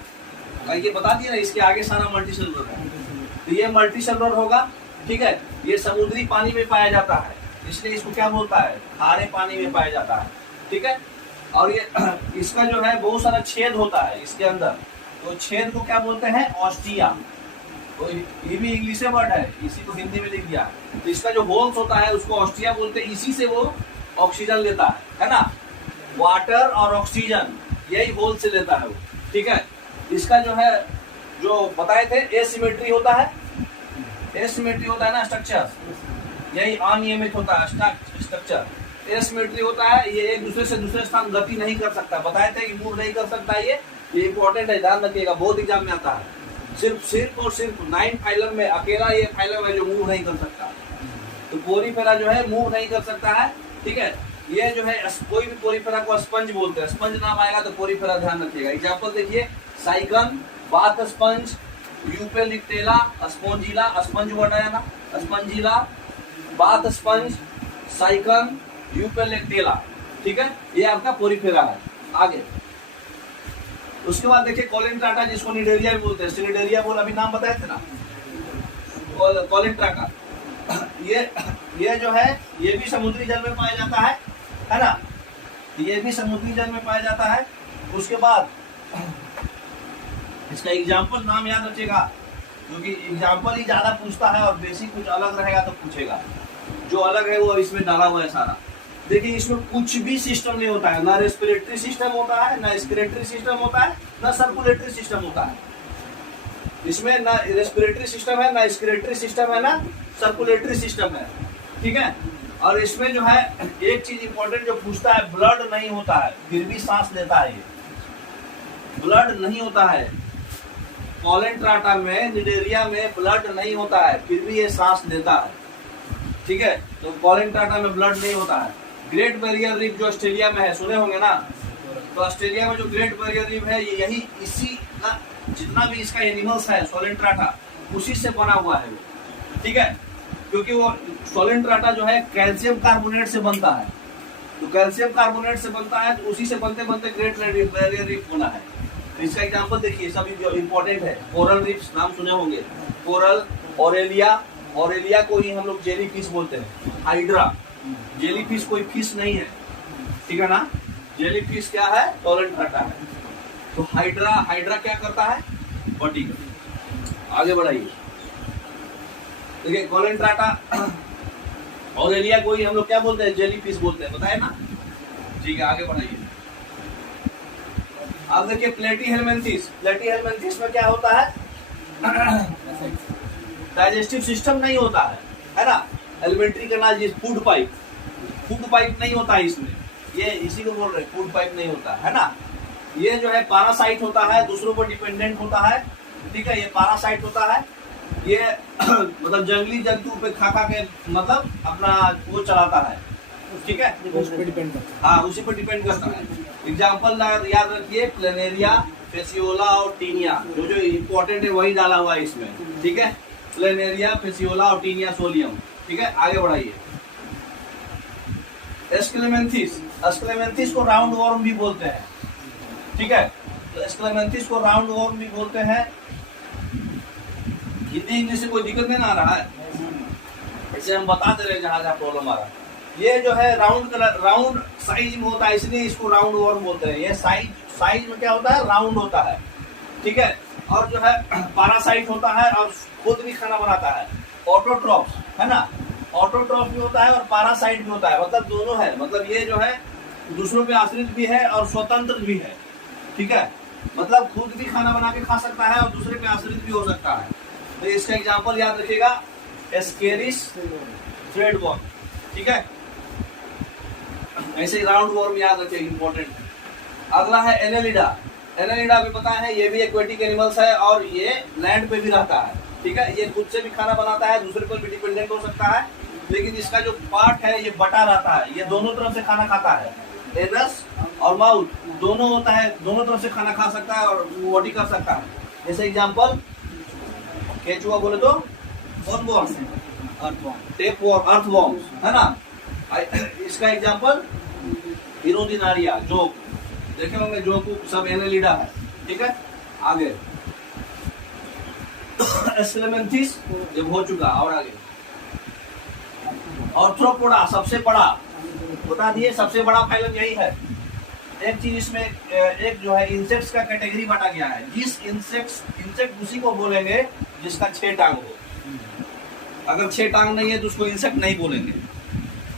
ये बता दिया ना, इसके आगे सारा मल्टीसेलुलर है। तो ये मल्टीसेलुलर होगा। ठीक है, ये समुद्री पानी में पाया जाता है, इसलिए इसको क्या बोलता है? खारे पानी में पाया जाता है। ठीक है, और ये इसका जो है बहुत सारा छेद होता है इसके अंदर, तो छेद को क्या बोलते हैं? ऑस्टिया। तो ये भी इंग्लिश वर्ड है, इसी को हिंदी में लिख दिया। तो इसका जो होल्स होता है उसको ऑस्टिया बोलते हैं, इसी से वो ऑक्सीजन लेता है ना। वाटर और ऑक्सीजन यही होल से लेता है वो। ठीक है, इसका जो है जो बताए थे एसिमेट्री होता है, एसिमेट्री होता है ना स्ट्रक्चर, यही अनियमित होता है स्ट्रक्चर। एसिमेट्री होता है, ये एक दूसरे से दूसरे स्थान गति नहीं कर सकता। बताए थे कि मूव नहीं कर सकता। ये इंपॉर्टेंट है, ध्यान रखिएगा, बहुत एग्जाम में आता है। सिर्फ और सिर्फ 9 फाइलम में अकेला ये फाइलम है जो मूव नहीं कर सकता। तो पोरीफेरा जो है मूव नहीं कर सकता है। ठीक है, ये जो है कोई भी पोरीफेरा को स्पंज बोलते हैं। स्पंज नाम आएगा तो पोरीफेरा ध्यान रखिएगा। एग्जाम्पल देखिए, साइकन, बाथ स्पंज, यूपेलिक्टेला, स्पोंजिला, स्पंज वर्ड है ना, स्पंजिला, बाथ स्पंज, साइकन, यूपेलिक्टेला। ठीक है, ये आपका पोरीफेरा है। आगे उसके बाद देखिए कोलेंट्राटा, जिसको निडेरिया भी बोलते हैं। सिनिडेरिया बोल अभी नाम बताए थे ना, कोलेंट्राटा। ये जो है ये भी समुद्री जल में पाया जाता है ना। ये भी समुद्री जल में पाया जाता है। उसके बाद इसका एग्जाम्पल नाम याद रखिएगा, क्योंकि एग्जाम्पल ही ज्यादा पूछता है और बेसिक कुछ अलग रहेगा तो पूछेगा। जो अलग है वो इसमें डाला हुआ है सारा। देखिए, इसमें कुछ भी सिस्टम नहीं होता है, ना रेस्पिरेटरी सिस्टम होता है, ना एक्सक्रीटरी सिस्टम होता है, ना सर्कुलेटरी सिस्टम होता है। इसमें ना रेस्पिरेटरी सिस्टम है, ना एक्सक्रीटरी सिस्टम है, ना सर्कुलेटरी सिस्टम है। ठीक है, और इसमें जो है एक चीज इंपॉर्टेंट जो पूछता है, ब्लड नहीं होता है फिर भी सांस लेता है। ये ब्लड नहीं होता है। कोलेंट्राटा में, निडेरिया में ब्लड नहीं होता है फिर भी ये सांस लेता है। ठीक है, तो कोलेंट्राटा में ब्लड नहीं होता है। ग्रेट बैरियर रीफ जो ऑस्ट्रेलिया में है, सुने होंगे ना, तो ऑस्ट्रेलिया में जो ग्रेट बैरियर रीफ है ये यही इसी का जितना भी इसका एनिमल्स है सोलेंट्राटा उसी से बना हुआ है वो, ठीक है। क्योंकि वो सोलेंट्राटा जो है कैल्शियम कार्बोनेट से बनता है, तो कैल्शियम कार्बोनेट से बनता है तो उसी से बनते बनते ग्रेट बैरियर रीफ बना है। तो इसका एग्जांपल देखिए, सभी जो इंपॉर्टेंट है, कोरल रीफ्स नाम सुने होंगे, कोरल, ऑरेलिया, ऑरेलिया को ही हम लोग जेली फिश बोलते हैं, हाइड्रा, जेली फिश कोई फिश नहीं है, ठीक है ना, जेली फिश क्या है, सोलेंट्राटा है। तो हाइड्रा, हाइड्रा क्या करता है, बॉडी का। आगे बढ़ाइए, देखिए कोलेंट्राटा ऑरेलिया को ही हम लोग क्या बोलते हैं, जेली फिश बोलते हैं, बताए ना, ठीक है। आगे बढ़ाइए, अब देखिए प्लेटीहेलमिन्थेस, प्लेटीहेलमिन्थेस में क्या होता है, डाइजेस्टिव सिस्टम नहीं होता है ना, एलिमेंट्री कैनाल जिस फूड पाइप नहीं होता है इसमें, ये इसी को बोल रहे हैं, फूड पाइप नहीं होता है ना। ये जो है पैरासाइट होता है, दूसरों पर डिपेंडेंट होता है, ठीक है, ये पैरासाइट होता है, ये मतलब जंगली जंतु पे खा के मतलब अपना वो चलाता है, ठीक है, उस पे डिपेंड करता है। हाँ उसी पर डिपेंड करता है। एग्जाम्पल याद रखिए, प्लेनेरिया, फेसियोला और टीनिया, जो जो इम्पोर्टेंट है वही डाला हुआ है इसमें, ठीक है, प्लेनेरिया, फेसियोला और टीनिया सोलियम, ठीक है। आगे बढ़ाइए, एस्क्लेमेंथिस, एस्क्लेमेंथिस को राउंड वॉर्म भी बोलते हैं, ठीक है, तो एस्क्लेमेंथिस को राउंड वॉर्म भी बोलते हैं। हिंदी इंग्लिश से कोई दिक्कत नहीं आ रहा है, इसे हम बता दे रहे हैं जहां जहां प्रॉब्लम आ रहा है। ये जो है राउंड कलर, राउंड साइज में होता है, इसलिए इसको राउंड वॉर्म बोलते हैं। ये साइज में क्या होता है, राउंड होता है, ठीक है, और जो है पैरासाइट होता है और खुद भी खाना बनाता है। ऑटोट्रॉप्स है ना, ऑटोट्रॉप भी होता है और पैरासाइट भी होता है, मतलब दोनों है, मतलब ये जो है दूसरों पे आश्रित भी है और स्वतंत्र भी है, ठीक है, मतलब खुद भी खाना बना के खा सकता है और दूसरे पे आश्रित भी हो सकता है। तो इसका एग्जांपल याद रखिएगा, एस्केरिस थ्रेडवॉर्म, ठीक है, ऐसे राउंड वॉर्म याद रखिए, इंपॉर्टेंट। अगला है एनेलिडा, एनेलिडा भी पता है, ये भी एक्वेटिक एनिमल्स है और ये लैंड पे भी रहता है, ठीक है, ये खुद से भी खाना बनाता है, दूसरे पर भी डिपेंडेंट हो सकता है, लेकिन इसका जो पार्ट है ये बटा रहता है, ये दोनों तरफ से खाना खाता है, एनस और माउथ दोनों होता है, दोनों तरफ से खाना खा सकता है और बॉडी कर सकता है। जैसे एग्जांपल केचुआ बोले तो अर्थ वॉर्म है ना, इसका एग्जांपल हिरोदिनारिया, जो देखे होंगे, जो सब एनेलिडा है, ठीक है। आगे एस्क्लेमेंथिस ये हो चुका, और आगे आर्थ्रोपोडा, सबसे बड़ा बता दिए, सबसे बड़ा फाइलम यही है। एक चीज इसमें एक जो है इंसेक्ट्स का कैटेगरी बांटा गया है, जिस इंसेक्ट उसी को बोलेंगे जिसका 6 टांग हो, अगर 6 टांग नहीं है तो उसको इंसेक्ट नहीं बोलेंगे,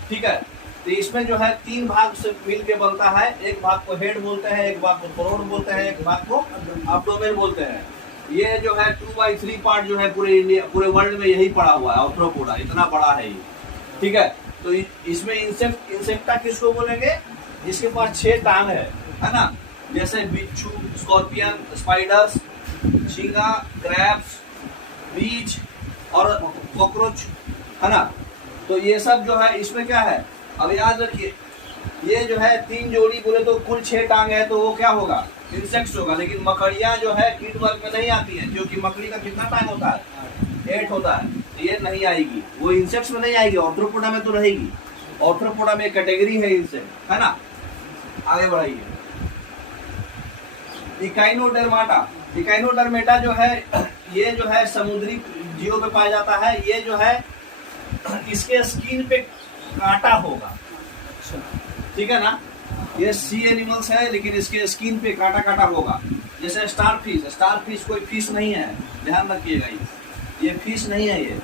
ठीक है। तो इसमें जो है 3 भाग से मिल के बनता है, एक भाग को हेड बोलते हैं, एक भाग को थ्रोट बोलते हैं, एक भाग को एब्डोमेन बोलते हैं। ये जो है 2/3 पार्ट जो है पूरे वर्ल्ड में यही पड़ा हुआ है, आर्थ्रोपोडा, इतना बड़ा है ये, ठीक है। तो इसमें इंसेक्टा किसको बोलेंगे, जिसके पास 6 टांग है ना, जैसे बिच्छू, स्कॉर्पियन, स्पाइडर्स, झींगा, क्रैब्स, बीज और कॉकरोच, है ना। तो ये सब जो है इसमें क्या है, अब याद रखिए, ये जो है 3 जोड़ी बोले तो कुल 6 टांग है, तो वो क्या होगा, इंसेक्ट्स होगा। लेकिन मकड़ियाँ जो है कीट वर्ग में नहीं आती हैं, क्योंकि मकड़ी का कितना टांग होता है, 8 होता है, ये नहीं आएगी, वो इंसेक्ट्स में नहीं आएगी, ऑर्थ्रोपोडा में तो रहेगी। ऑर्थ्रोपोडा में कैटेगरी है इंसेक्ट, है ना। आगे बढ़ाइए, इकाइनोडर्माटा, इकाइनोडर्मेटा जो है ये जो है समुद्री जीवों में पाया जाता है। ये जो है इसके स्किन पे कांटा होगा, ठीक है ना, ये सी एनिमल्स है लेकिन इसके स्किन पे कांटा होगा। जैसे स्टारफिश कोई फिश नहीं है, ध्यान रखिएगा, ये फिश नहीं है, ये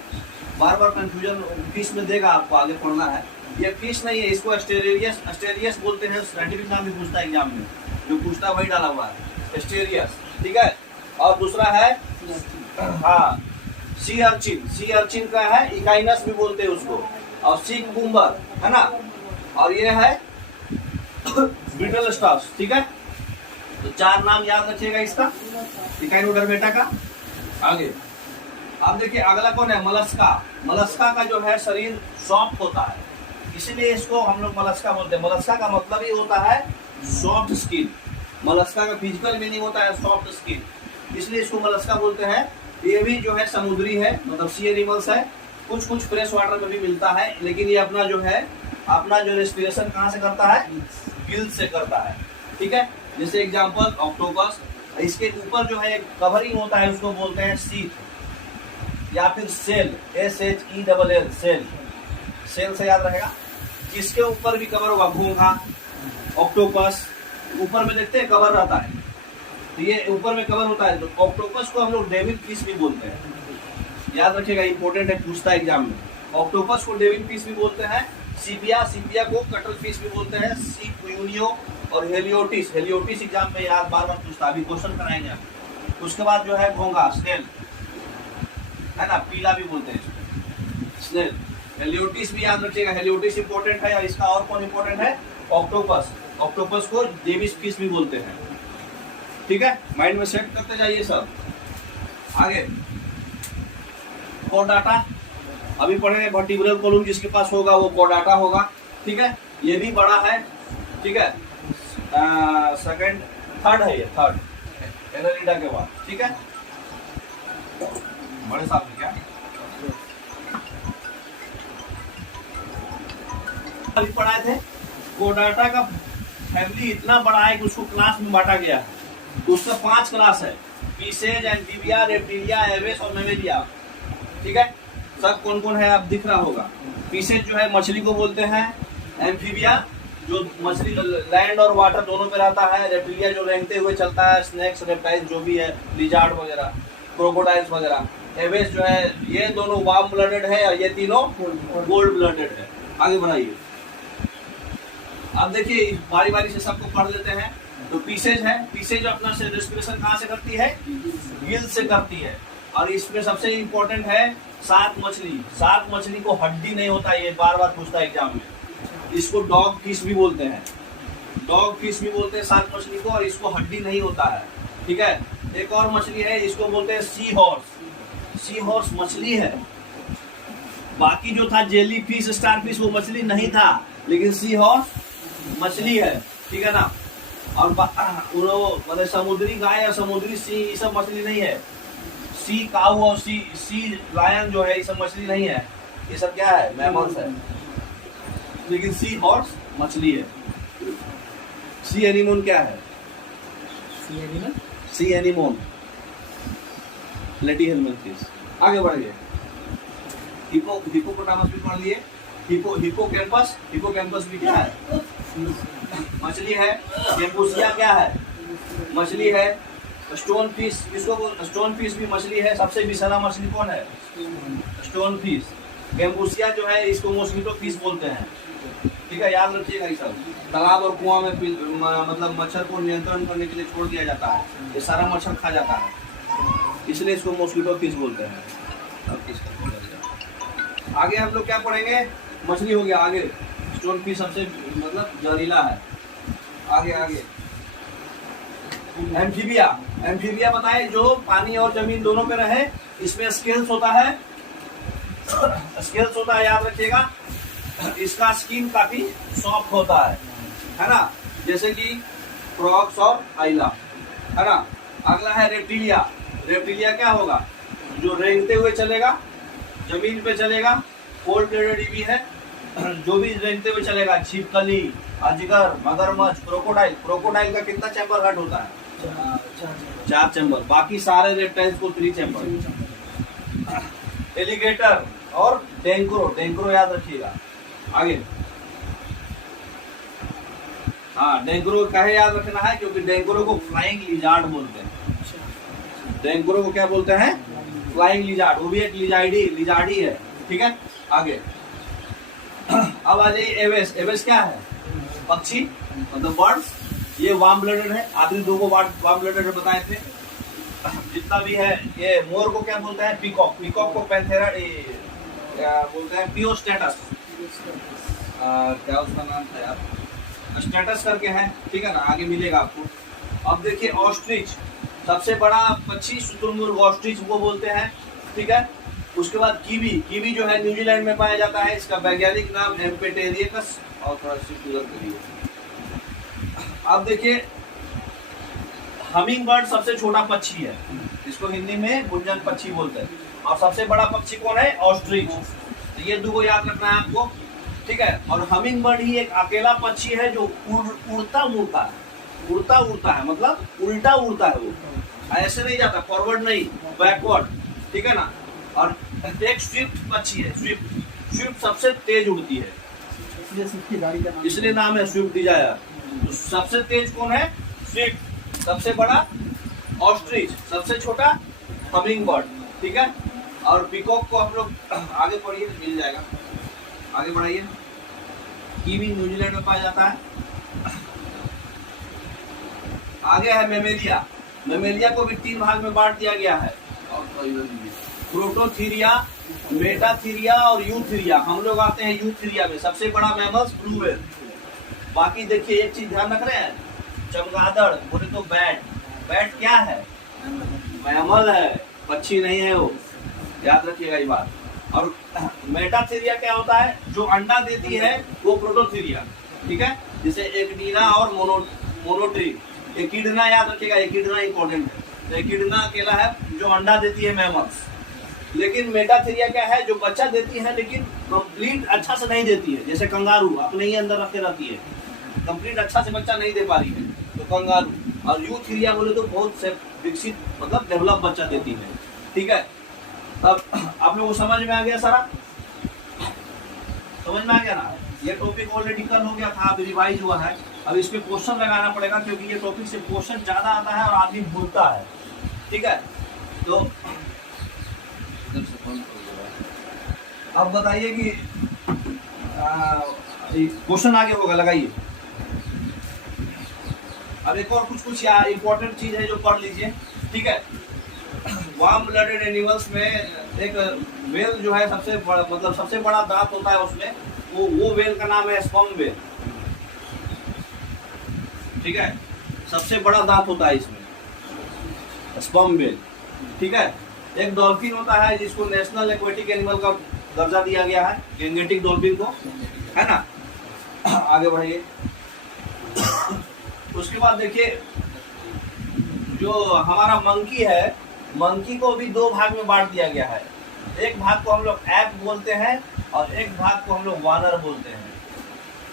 बार बार कंफ्यूजन फिश में देगा आपको, आगे पढ़ना है, ये फिश नहीं है, इसको अस्टेरियस बोलते हैं, साइंटिफिक नाम भी पूछता है एग्जाम में, जो पूछता वही डाला हुआ है, अस्टेरियस, ठीक है। और दूसरा है हाँ सी अर्चिन का है, इकाइनस भी बोलते हैं उसको, और सी कुकुम्बर, है ना, और ये है ब्रिटल स्टार्स, ठीक है। तो 4 नाम याद रखिएगा इसका, इकाइनोडर्मेटा का। आगे अब देखिए अगला कौन है, मलस्का। मलस्का का जो है शरीर सॉफ्ट होता है, इसीलिए इसको हम लोग मलस्का बोलते हैं। मलस्का का मतलब ही होता है सॉफ्ट स्किन, मोलस्का का फिजिकल मीनिंग होता है सॉफ्ट स्किन, इसलिए इसको मोलस्का बोलते हैं। ये भी जो है समुद्री है, मतलब सी एनिमल्स है। कुछ कुछ फ्रेश वाटर में भी मिलता है, लेकिन ये अपना जो रेस्पिरेशन कहाँ से करता है? गिल्स से करता है। ठीक है, जैसे एग्जांपल ऑक्टोपस, इसके ऊपर जो है एक कवरिंग होता है, उसको बोलते हैं सीथ या फिर सेल, SHELL सेल, सेल से याद रहेगा। जिसके ऊपर भी कवर होगा, घोंघा, ऑक्टोपस ऊपर में देखते हैं कवर रहता है, तो ये ऊपर में कवर होता है, तो ऑक्टोपस को हम लोग डेविल फिश भी बोलते हैं। याद रखिएगा, इंपॉर्टेंट है, पूछता है एग्जाम में। ऑक्टोपस को डेविल फिश भी बोलते हैं। सीपिया को कटल फिश भी बोलते हैं। सी प्यूनियो और हेलियोटिस एग्जाम में याद बार बार पूछता है, अभी क्वेश्चन कराएंगे आप। उसके बाद जो है घोंघा, स्नेल है ना, पीला भी बोलते हैं स्नेल। हेलियोटिस भी याद रखिएगा, हेलियोटिस इंपॉर्टेंट है। और इसका और कौन इंपॉर्टेंट है? ऑक्टोपस को डेविल फिश भी बोलते हैं। ठीक है, माइंड में सेट करते जाइए सब। आगे कोडाटा, अभी पढ़े वर्टिब्रल कॉलम, जिसके पास होगा वो कोडाटा होगा। ठीक है, ये भी बड़ा है। ठीक है, थर्ड है, ये थर्ड एनालिडा के बाद। ठीक है, बड़े साहब ने क्या अभी पढ़ाए थे? कोडाटा का फैमिली इतना बड़ा है कि उसको क्लास में बांटा गया है। तो उसका 5 क्लास है, फिशेज, एम्फीबिया, रेप्टिलिया, एवेस और मेमेलिया। ठीक है, सब कौन कौन है आप दिख रहा होगा। फिशेज जो है मछली को बोलते हैं। एम्फीबिया जो मछली लैंड और वाटर दोनों पे रहता है। रेप्टिलिया जो रेंगते हुए चलता है, स्नेक्स, रेप्टाइल्स जो भी है, लिजार्ड वगैरह, क्रोकोडाइल्स वगैरह। एवेस जो है ये दोनों वार्म ब्लडेड है और ये तीनों कोल्ड ब्लडेड है। आगे बढ़ाइए। अब देखिए बारी बारी से सबको पढ़ लेते हैं। तो फिशेज है, फिशेज अपना से रेस्पिरेशन कहाँ से करती है? गिल से करती है। और इसमें सबसे इम्पोर्टेंट है शार्क मछली। शार्क मछली को हड्डी नहीं होता, ये बार बार पूछता है एग्जाम में। इसको डॉग फिश भी बोलते हैं, डॉग फिश भी बोलते हैं शार्क मछली को, और इसको हड्डी नहीं होता है। ठीक है, एक और मछली है, इसको बोलते हैं सी हॉर्स। सी हॉर्स मछली है। बाकी जो था जेली फिश, स्टार फिश, वो मछली नहीं था, लेकिन सी हॉर्स मछली है। ठीक है ना। और मतलब समुद्री गाय और समुद्री सी, ये सब मछली नहीं है। सी काऊ और सी लायन जो है, ये सब मछली नहीं है। ये सब क्या है? मैमल्स है। लेकिन सी हॉर्स मछली है। सी एनीमोन क्या है? Sea anemone platyhelminth fish. आगे बढ़िए। हिपोपोटामस भी पढ़ लिए। हिपोकैम्पस भी क्या है? मछली है। गेम्बुसिया क्या है? मछली है। स्टोन फिश, इसको स्टोन फिश भी मछली है। सबसे विषैला मछली कौन है? Stone fish. गेम्बुसिया जो है, इसको मॉस्किटो फिश बोलते हैं। ठीक है, याद रखिएगा। ये सब तालाब और कुआं में मतलब मच्छर को नियंत्रण करने के लिए छोड़ दिया जाता है। ये सारा मच्छर खा जाता है, इसलिए इसको मॉस्किटो फिश बोलते हैं। आगे हम लोग क्या पढ़ेंगे? मछली हो गया। आगे स्टोन फिश सबसे मतलब जहरीला है। आगे एम्फीबिया बताए, जो पानी और जमीन दोनों पे रहे। इसमें स्केल्स होता है, याद रखिएगा। इसका स्किन काफी सॉफ्ट होता है ना, जैसे कि फ्रॉग्स और आइला, है ना। अगला है रेप्टिलिया क्या होगा? जो रेंगते हुए चलेगा, जमीन पे चलेगा, कोल्ड ब्लडेड भी है। जो भी रेंगते हुए चलेगा, छिपकली, अजगर, मगरमच्छ, क्रोकोडाइल का कितना चैम्बर हट होता है? 4 चैम्बर। बाकी सारे रेप्टाइल्स को 3 चैम्बर। एलिगेटर और डेंगरो याद रखिएगा। आगे डेंगरो काहे याद रखना है? क्योंकि डेंगरो को फ्लाइंग लिजार्ड बोलते हैं। डेंगरो को क्या बोलते हैं? Flying lizard. वो भी एक लिजार्डी है। ठीक है, आगे अब आ जाइए एवेस क्या है? पक्षी, मतलब बर्ड्स। ये वार्म ब्लडेड है। आखिरी 2 को वार्म ब्लडेड बताए थे। जितना भी है, ये मोर को क्या बोलते हैं? पीकॉक को पैंथेरा क्या बोलते हैं? पियोस्टेटस। क्या उसका नाम था यार? स्टेटस करके है। ठीक है ना, आगे मिलेगा आपको। अब देखिए ऑस्ट्रिच, सबसे बड़ा पक्षी शुतुरमुर्ग ऑस्ट्रिच को बोलते हैं। ठीक है, उसके बाद कीवी जो है न्यूजीलैंड में पाया जाता है। इसका वैज्ञानिक नाम एम्पेटेरियकस। और थोड़ा सी क्लियर करिए। अब देखिए हमिंग बर्ड सबसे छोटा पक्षी है, इसको हिंदी में गुंजन पक्षी बोलते हैं। और सबसे बड़ा पक्षी कौन है? ऑस्ट्रिच। तो ये दो याद रखना है आपको, ठीक है। और हमिंग बर्ड ही एक अकेला पक्षी है जो उड़ता उड़ता है, उड़ता उड़ता है मतलब उल्टा उड़ता है, वो ऐसे नहीं जाता, फॉरवर्ड नहीं, बैकवर्ड, ठीक है ना। और एक स्विफ्ट पक्षी है, स्विफ्ट। स्विफ्ट सबसे तेज उड़ती है, इसलिए स्विफ्ट गाड़ी का नाम, इसलिए नाम है स्विफ्ट डिजायर। तो सबसे तेज कौन है? स्विफ्ट। सबसे बड़ा ऑस्ट्रिच, सबसे छोटा हमिंग बर्ड, ठीक है। और पीकॉक को हम लोग आगे पढ़िए, मिल जाएगा, आगे बढ़ाइए। कीवी न्यूजीलैंड में पाया जाता है। आगे है मेमेलिया। मेमेलिया को भी 3 भाग में बांट दिया गया है, प्रोटोथीरिया, मेटाथीरिया और यूथीरिया। हम लोग आते हैं यूथीरिया में। सबसे बड़ा मैमल्स ब्लू व्हेल। बाकी देखिए एक चीज ध्यान रख रहे हैं, चमगादड़ बोले तो बैट। बैट क्या है? मैमल है, पक्षी नहीं है वो, याद रखिएगा ये बात। और मेटाथीरिया क्या होता है? जो अंडा देती है वो प्रोटोथीरिया, ठीक है। जैसे एकिडना और मोनोट्रिक। एकिडना याद रखिएगा, एकिडना इंपॉर्टेंट है। तो एकिडना अकेला है जो अंडा देती है, मैमल्स। लेकिन मेटाथीरिया क्या है? जो बच्चा देती है लेकिन कंप्लीट अच्छा से नहीं देती है, जैसे कंगारू अपने ही अंदर रखे रहती है, कंप्लीट अच्छा से बच्चा नहीं दे पा रही है, तो कंगारू। और यूथीरिया बोले तो बहुत से विकसित मतलब डेवलप बच्चा देती है, ठीक है। अब आप लोगों को समझ में आ गया सारा? समझ में आ गया ना? ये टॉपिक ऑलरेडी कल हो गया था, अभी रिवाइज हुआ है। अब इस पे क्वेश्चन लगाना पड़ेगा, क्योंकि ये टॉपिक से क्वेश्चन ज्यादा आता है और आदमी भूलता है, ठीक है। तो अब बताइए कि क्वेश्चन आगे होगा, लगाइए। अब एक और कुछ इंपॉर्टेंट चीज है जो पढ़ लीजिए, ठीक है। वार्म ब्लडेड एनिमल्स में एक वेल जो है सबसे बड़ा, मतलब सबसे बड़ा दांत होता है उसमें, वो वेल का नाम है स्पर्म वेल, ठीक है। सबसे बड़ा दांत होता है इसमें, स्पर्म वेल, ठीक है। एक डॉल्फिन होता है जिसको नेशनल एक्वेटिक एनिमल का दर्जा दिया गया है, गैंगेटिक डॉल्फिन को, है ना। आगे बढ़िए। उसके बाद देखिए जो हमारा मंकी है, मंकी को भी 2 भाग में बांट दिया गया है। एक भाग को हम लोग ऐप बोलते हैं और एक भाग को हम लोग वानर बोलते हैं,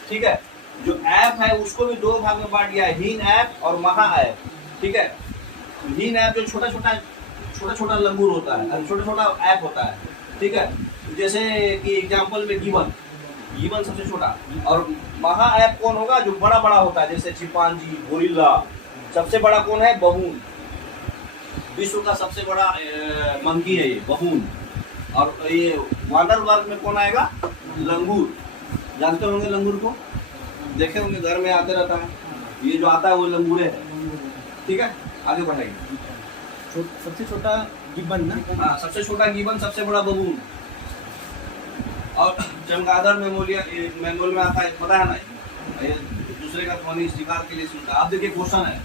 ठीक है। जो ऐप है उसको भी 2 भाग में बांट दिया है, हीन ऐप और महा ऐप, ठीक है। हीन ऐप जो छोटा छोटा लंगूर होता है, छोटा छोटा ऐप होता है, ठीक है। जैसे कि एग्जांपल में गिबन सबसे छोटा। और महा ऐप कौन होगा? जो बड़ा बड़ा होता है, जैसे चिंपांजी, गोरिल्ला। सबसे बड़ा कौन है? बबून। विश्व का सबसे बड़ा मंकी है ये, बबून। और ये वानर वर्ग में कौन आएगा? लंगूर। जानते होंगे लंगूर को, देखे होंगे, घर में आते रहता है, ये जो आता है वो लंगूरे है, ठीक है। आगे बढ़ाइए। सबसे छोटा गिब्बन ना? हाँ, सबसे छोटा गिबन, सबसे बड़ा बबून। और चमगादड़ मैंगोल में आता है, पता है ना, ये दूसरे का ध्वनि शिकार के लिए सुनता है। अब देखिए क्वेश्चन है,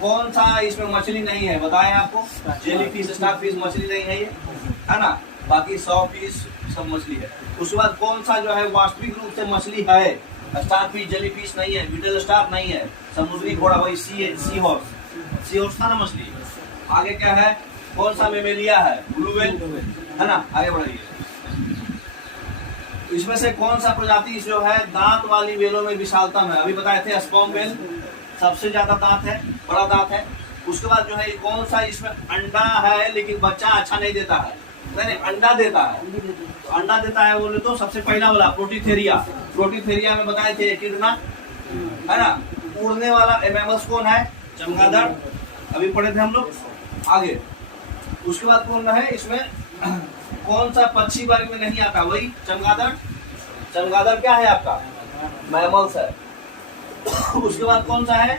कौन सा इसमें मछली नहीं है? बताएं आपको। जेलीफिश, स्टारफिश मछली नहीं है ये, है ना। बाकी 100 फिश सब मछली है। उसके बाद कौन सा जो है वास्तविक रूप से मछली है? स्टारफिश, जेलीफिश नहीं है, बीटल स्टार नहीं है, समुद्री घोड़ा वही सी हॉर्स था ना मछली। आगे क्या है? कौन सा मेमेलिया है? ब्लू व्हेल, है ना। आगे बढ़िए। इसमें से कौन सा प्रजाति जो है दांत वाली वेलों में विशालतम है? अभी बताए थे स्पर्म वेल, सबसे ज्यादा दांत है, बड़ा दांत है। उसके बाद जो है कौन सा इसमें अंडा है लेकिन बच्चा अच्छा नहीं देता है? नहीं, अंडा देता है। तो अंडा देता है बोले तो सबसे पहला वाला प्रोटीथेरिया। प्रोटीथेरिया में बताए थे कितना, है ना। उड़ने वाला मैमल्स कौन है? चमगादड़, अभी पढ़े थे हम लोग। आगे उसके बाद कौन है इसमें? कौन सा पक्षी वर्ग में नहीं आता? वही चमगादड़। चमगादड़ क्या है आपका? मैमल्स है। उसके बाद कौन सा है?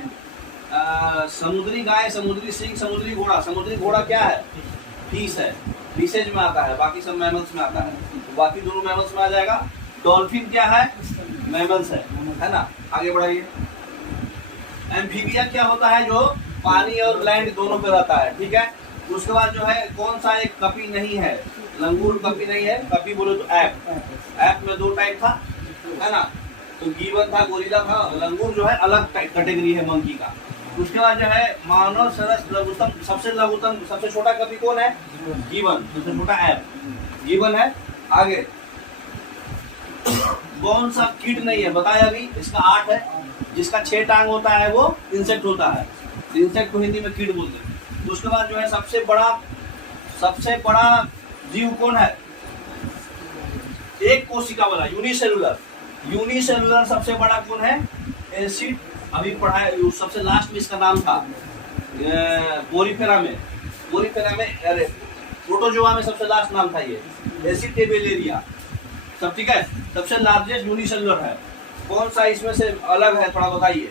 समुद्री गाय, समुद्री सिंह, समुद्री घोड़ा। समुद्री घोड़ा क्या है? फिश है, फिशेज में आता है, बाकी सब मैमल्स में आता है। तो बाकी दोनों मैमल्स में आ जाएगा। डॉल्फिन क्या है? मैमल्स है ना। आगे बढ़ाइए। एम्फीबिया क्या होता है? जो पानी और लैंड दोनों पे रहता है, ठीक है। उसके बाद जो है कौन सा एक कपी नहीं है? लंगूर कपी नहीं है। कपी बोले तो ऐप में 2 टाइप था, है ना। तो गिबन था, गोरिल्ला था। लंगूर जो है अलग कैटेगरी है मंकी का, उसके बाद जो है मानव सरस लघुतम, सबसे छोटा कवि कौन है? गिबन, सबसे छोटा ऐप गिबन है। आगे कौन सा कीट नहीं है बताया अभी? इसका 8 है। जिसका 6 टांग होता है वो इंसेक्ट होता है, इंसेक्ट को हिंदी में कीट बोलते हैं। उसके बाद जो है सबसे बड़ा जीव कौन है? एक कोशिका वाला यूनिसेलुलर सबसे बड़ा कौन है? एसिड। अभी पढ़ा है, सबसे लास्ट में इसका नाम था पोरीफेरा में, अरे प्रोटोजोआ में सबसे लास्ट नाम था ये एसिटेबेलेरिया। सब ठीक है। सबसे लार्जेस्ट यूनिसेलुलर है। कौन सा इसमें से अलग है थोड़ा बताइए?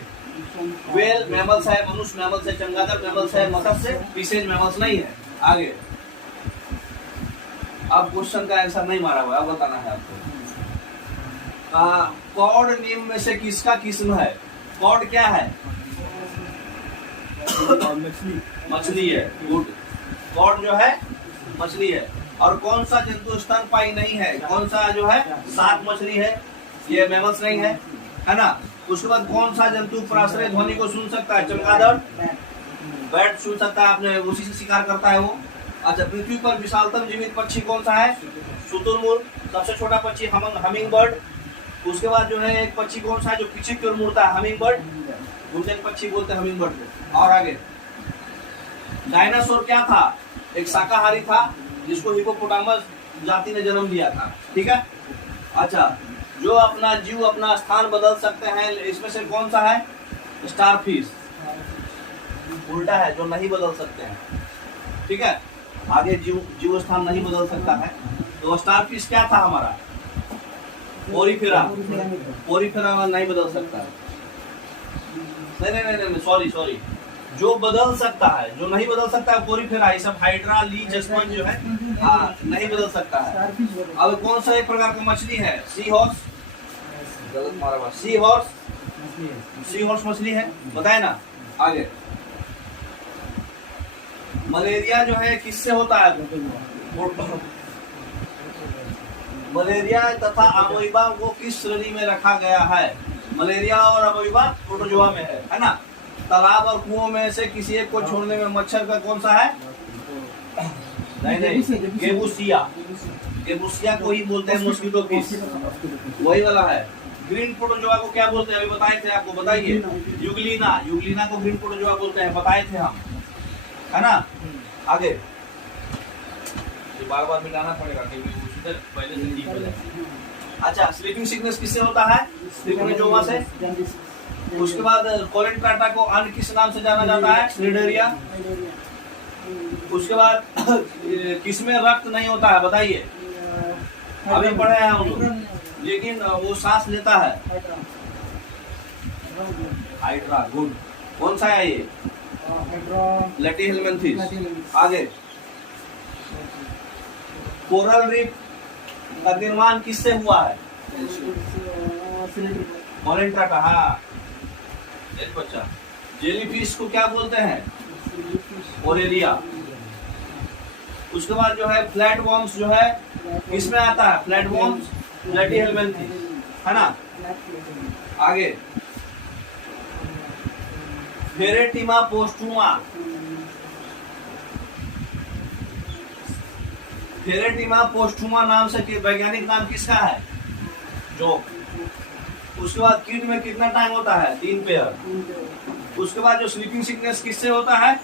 वेल मैमल्स है, मनुष्य मैमल्स है, चमगादड़ मैमल्स है, मत्स्य फिशेज मैमल्स नहीं है। आगे अब क्वेश्चन का आंसर नहीं मारा हुआ, अब बताना है आपको। कॉड निम्न में से किसका किस्म है? कॉड क्या है? मछली है। गुड। कॉड जो है मछली है। और कौन सा जंतु स्तनपायी नहीं है? कौन सा जो है? सात मछली है, ये मैमल्स नहीं है ना। उसके बाद कौन सा जंतु पराश्रय ध्वनि को सुन सकता है? चमगादड़, बैट सुन सकता है, आपने उसी से शिकार करता है वो। अच्छा, पृथ्वी पर विशालतम जीवित पक्षी कौन सा है? शुतुरमुर्ग। सबसे छोटा पक्षी हमिंग बर्ड। उसके बाद जो है एक पक्षी कौन सा है जो पीछे की ओर मुड़ता है? हमिंग बर्ड, घुंडन पक्षी बोलते हैं हमिंग बर्ड को। और आगे डायनासोर क्या था? एक शाकाहारी था जिसको हिपोपोटामस जाति ने जन्म दिया था। ठीक है। अच्छा, जो अपना जीव अपना स्थान बदल सकते हैं, इसमें से कौन सा है? स्टारफिश। उल्टा है, जो नहीं बदल सकते हैं। ठीक है। आगे जीव स्थान नहीं बदल सकता है। तो स्टारफिश क्या था हमारा? पोरीफेरा नहीं बदल सकता है। नहीं, सॉरी, जो बदल सकता है, जो नहीं बदल सकता है पोरीफेरा। ये सब हाइड्रा, लीच, स्पंज जो है नहीं बदल सकता है। अब कौन सा एक प्रकार की मछली है? Sea horse. गलत मारा हुआ। सी हॉर्स मछली है, बताए ना। आगे मलेरिया जो है किससे होता है? मलेरिया तथा अमोइबा को किस श्रेणी में रखा गया है? मलेरिया और अमोइबा प्रोटोजोआ में है ना। तालाब और कुओं में से किसी एक को छोड़ने में मच्छर का कौन सा है? नहीं, गेबुसिया को ही बोलते हैं मॉस्किटो फिश, वही वाला है। ग्रीन प्रोटोजोआ को क्या बोलते हैं? अभी बताए थे आपको, बताइए। यूग्लिना को ग्रीन प्रोटोजोआ बोलते हैं, बताए थे हम, है ना। आगे बार मिटाना पड़ेगा क्योंकि पहले से ठीक हो जाए। अच्छा, स्लीपिंग सिकनेस किससे होता है? ट्रिपनोजोमा से। उसके बाद कोलेंट्राटा को अन्य किस नाम से जाना जाता है? स्नेडरिया। उसके बाद किसमें रक्त नहीं होता है बताइए? अभी पढ़े हैं हम लोग, लेकिन वो सांस लेता है। हाइड्रा। गुड। कौन सा है ये? लेटिहेल्मिन्थेस। आगे कोरल रीफ का निर्माण किससे हुआ है? कोलेंट्राटा। हाँ, एक बच्चा। जेलीफिश को क्या बोलते हैं? ओरेलिया। उसके बाद जो है फ्लैट वॉर्म्स जो है किसमें आता है? फ्लैट वॉर्म्स लेटिहेल्मिन्थेस, है ना। आगे फेरेटिमा पोस्टुमा। फेरेटिमा पोस्टुमा नाम से वैज्ञानिक नाम किसका है? जोक। उसके बाद कीट में कितना टाइम होता है? 3 पेयर। उसके बाद जो स्लीपिंग सिकनेस किससे होता है?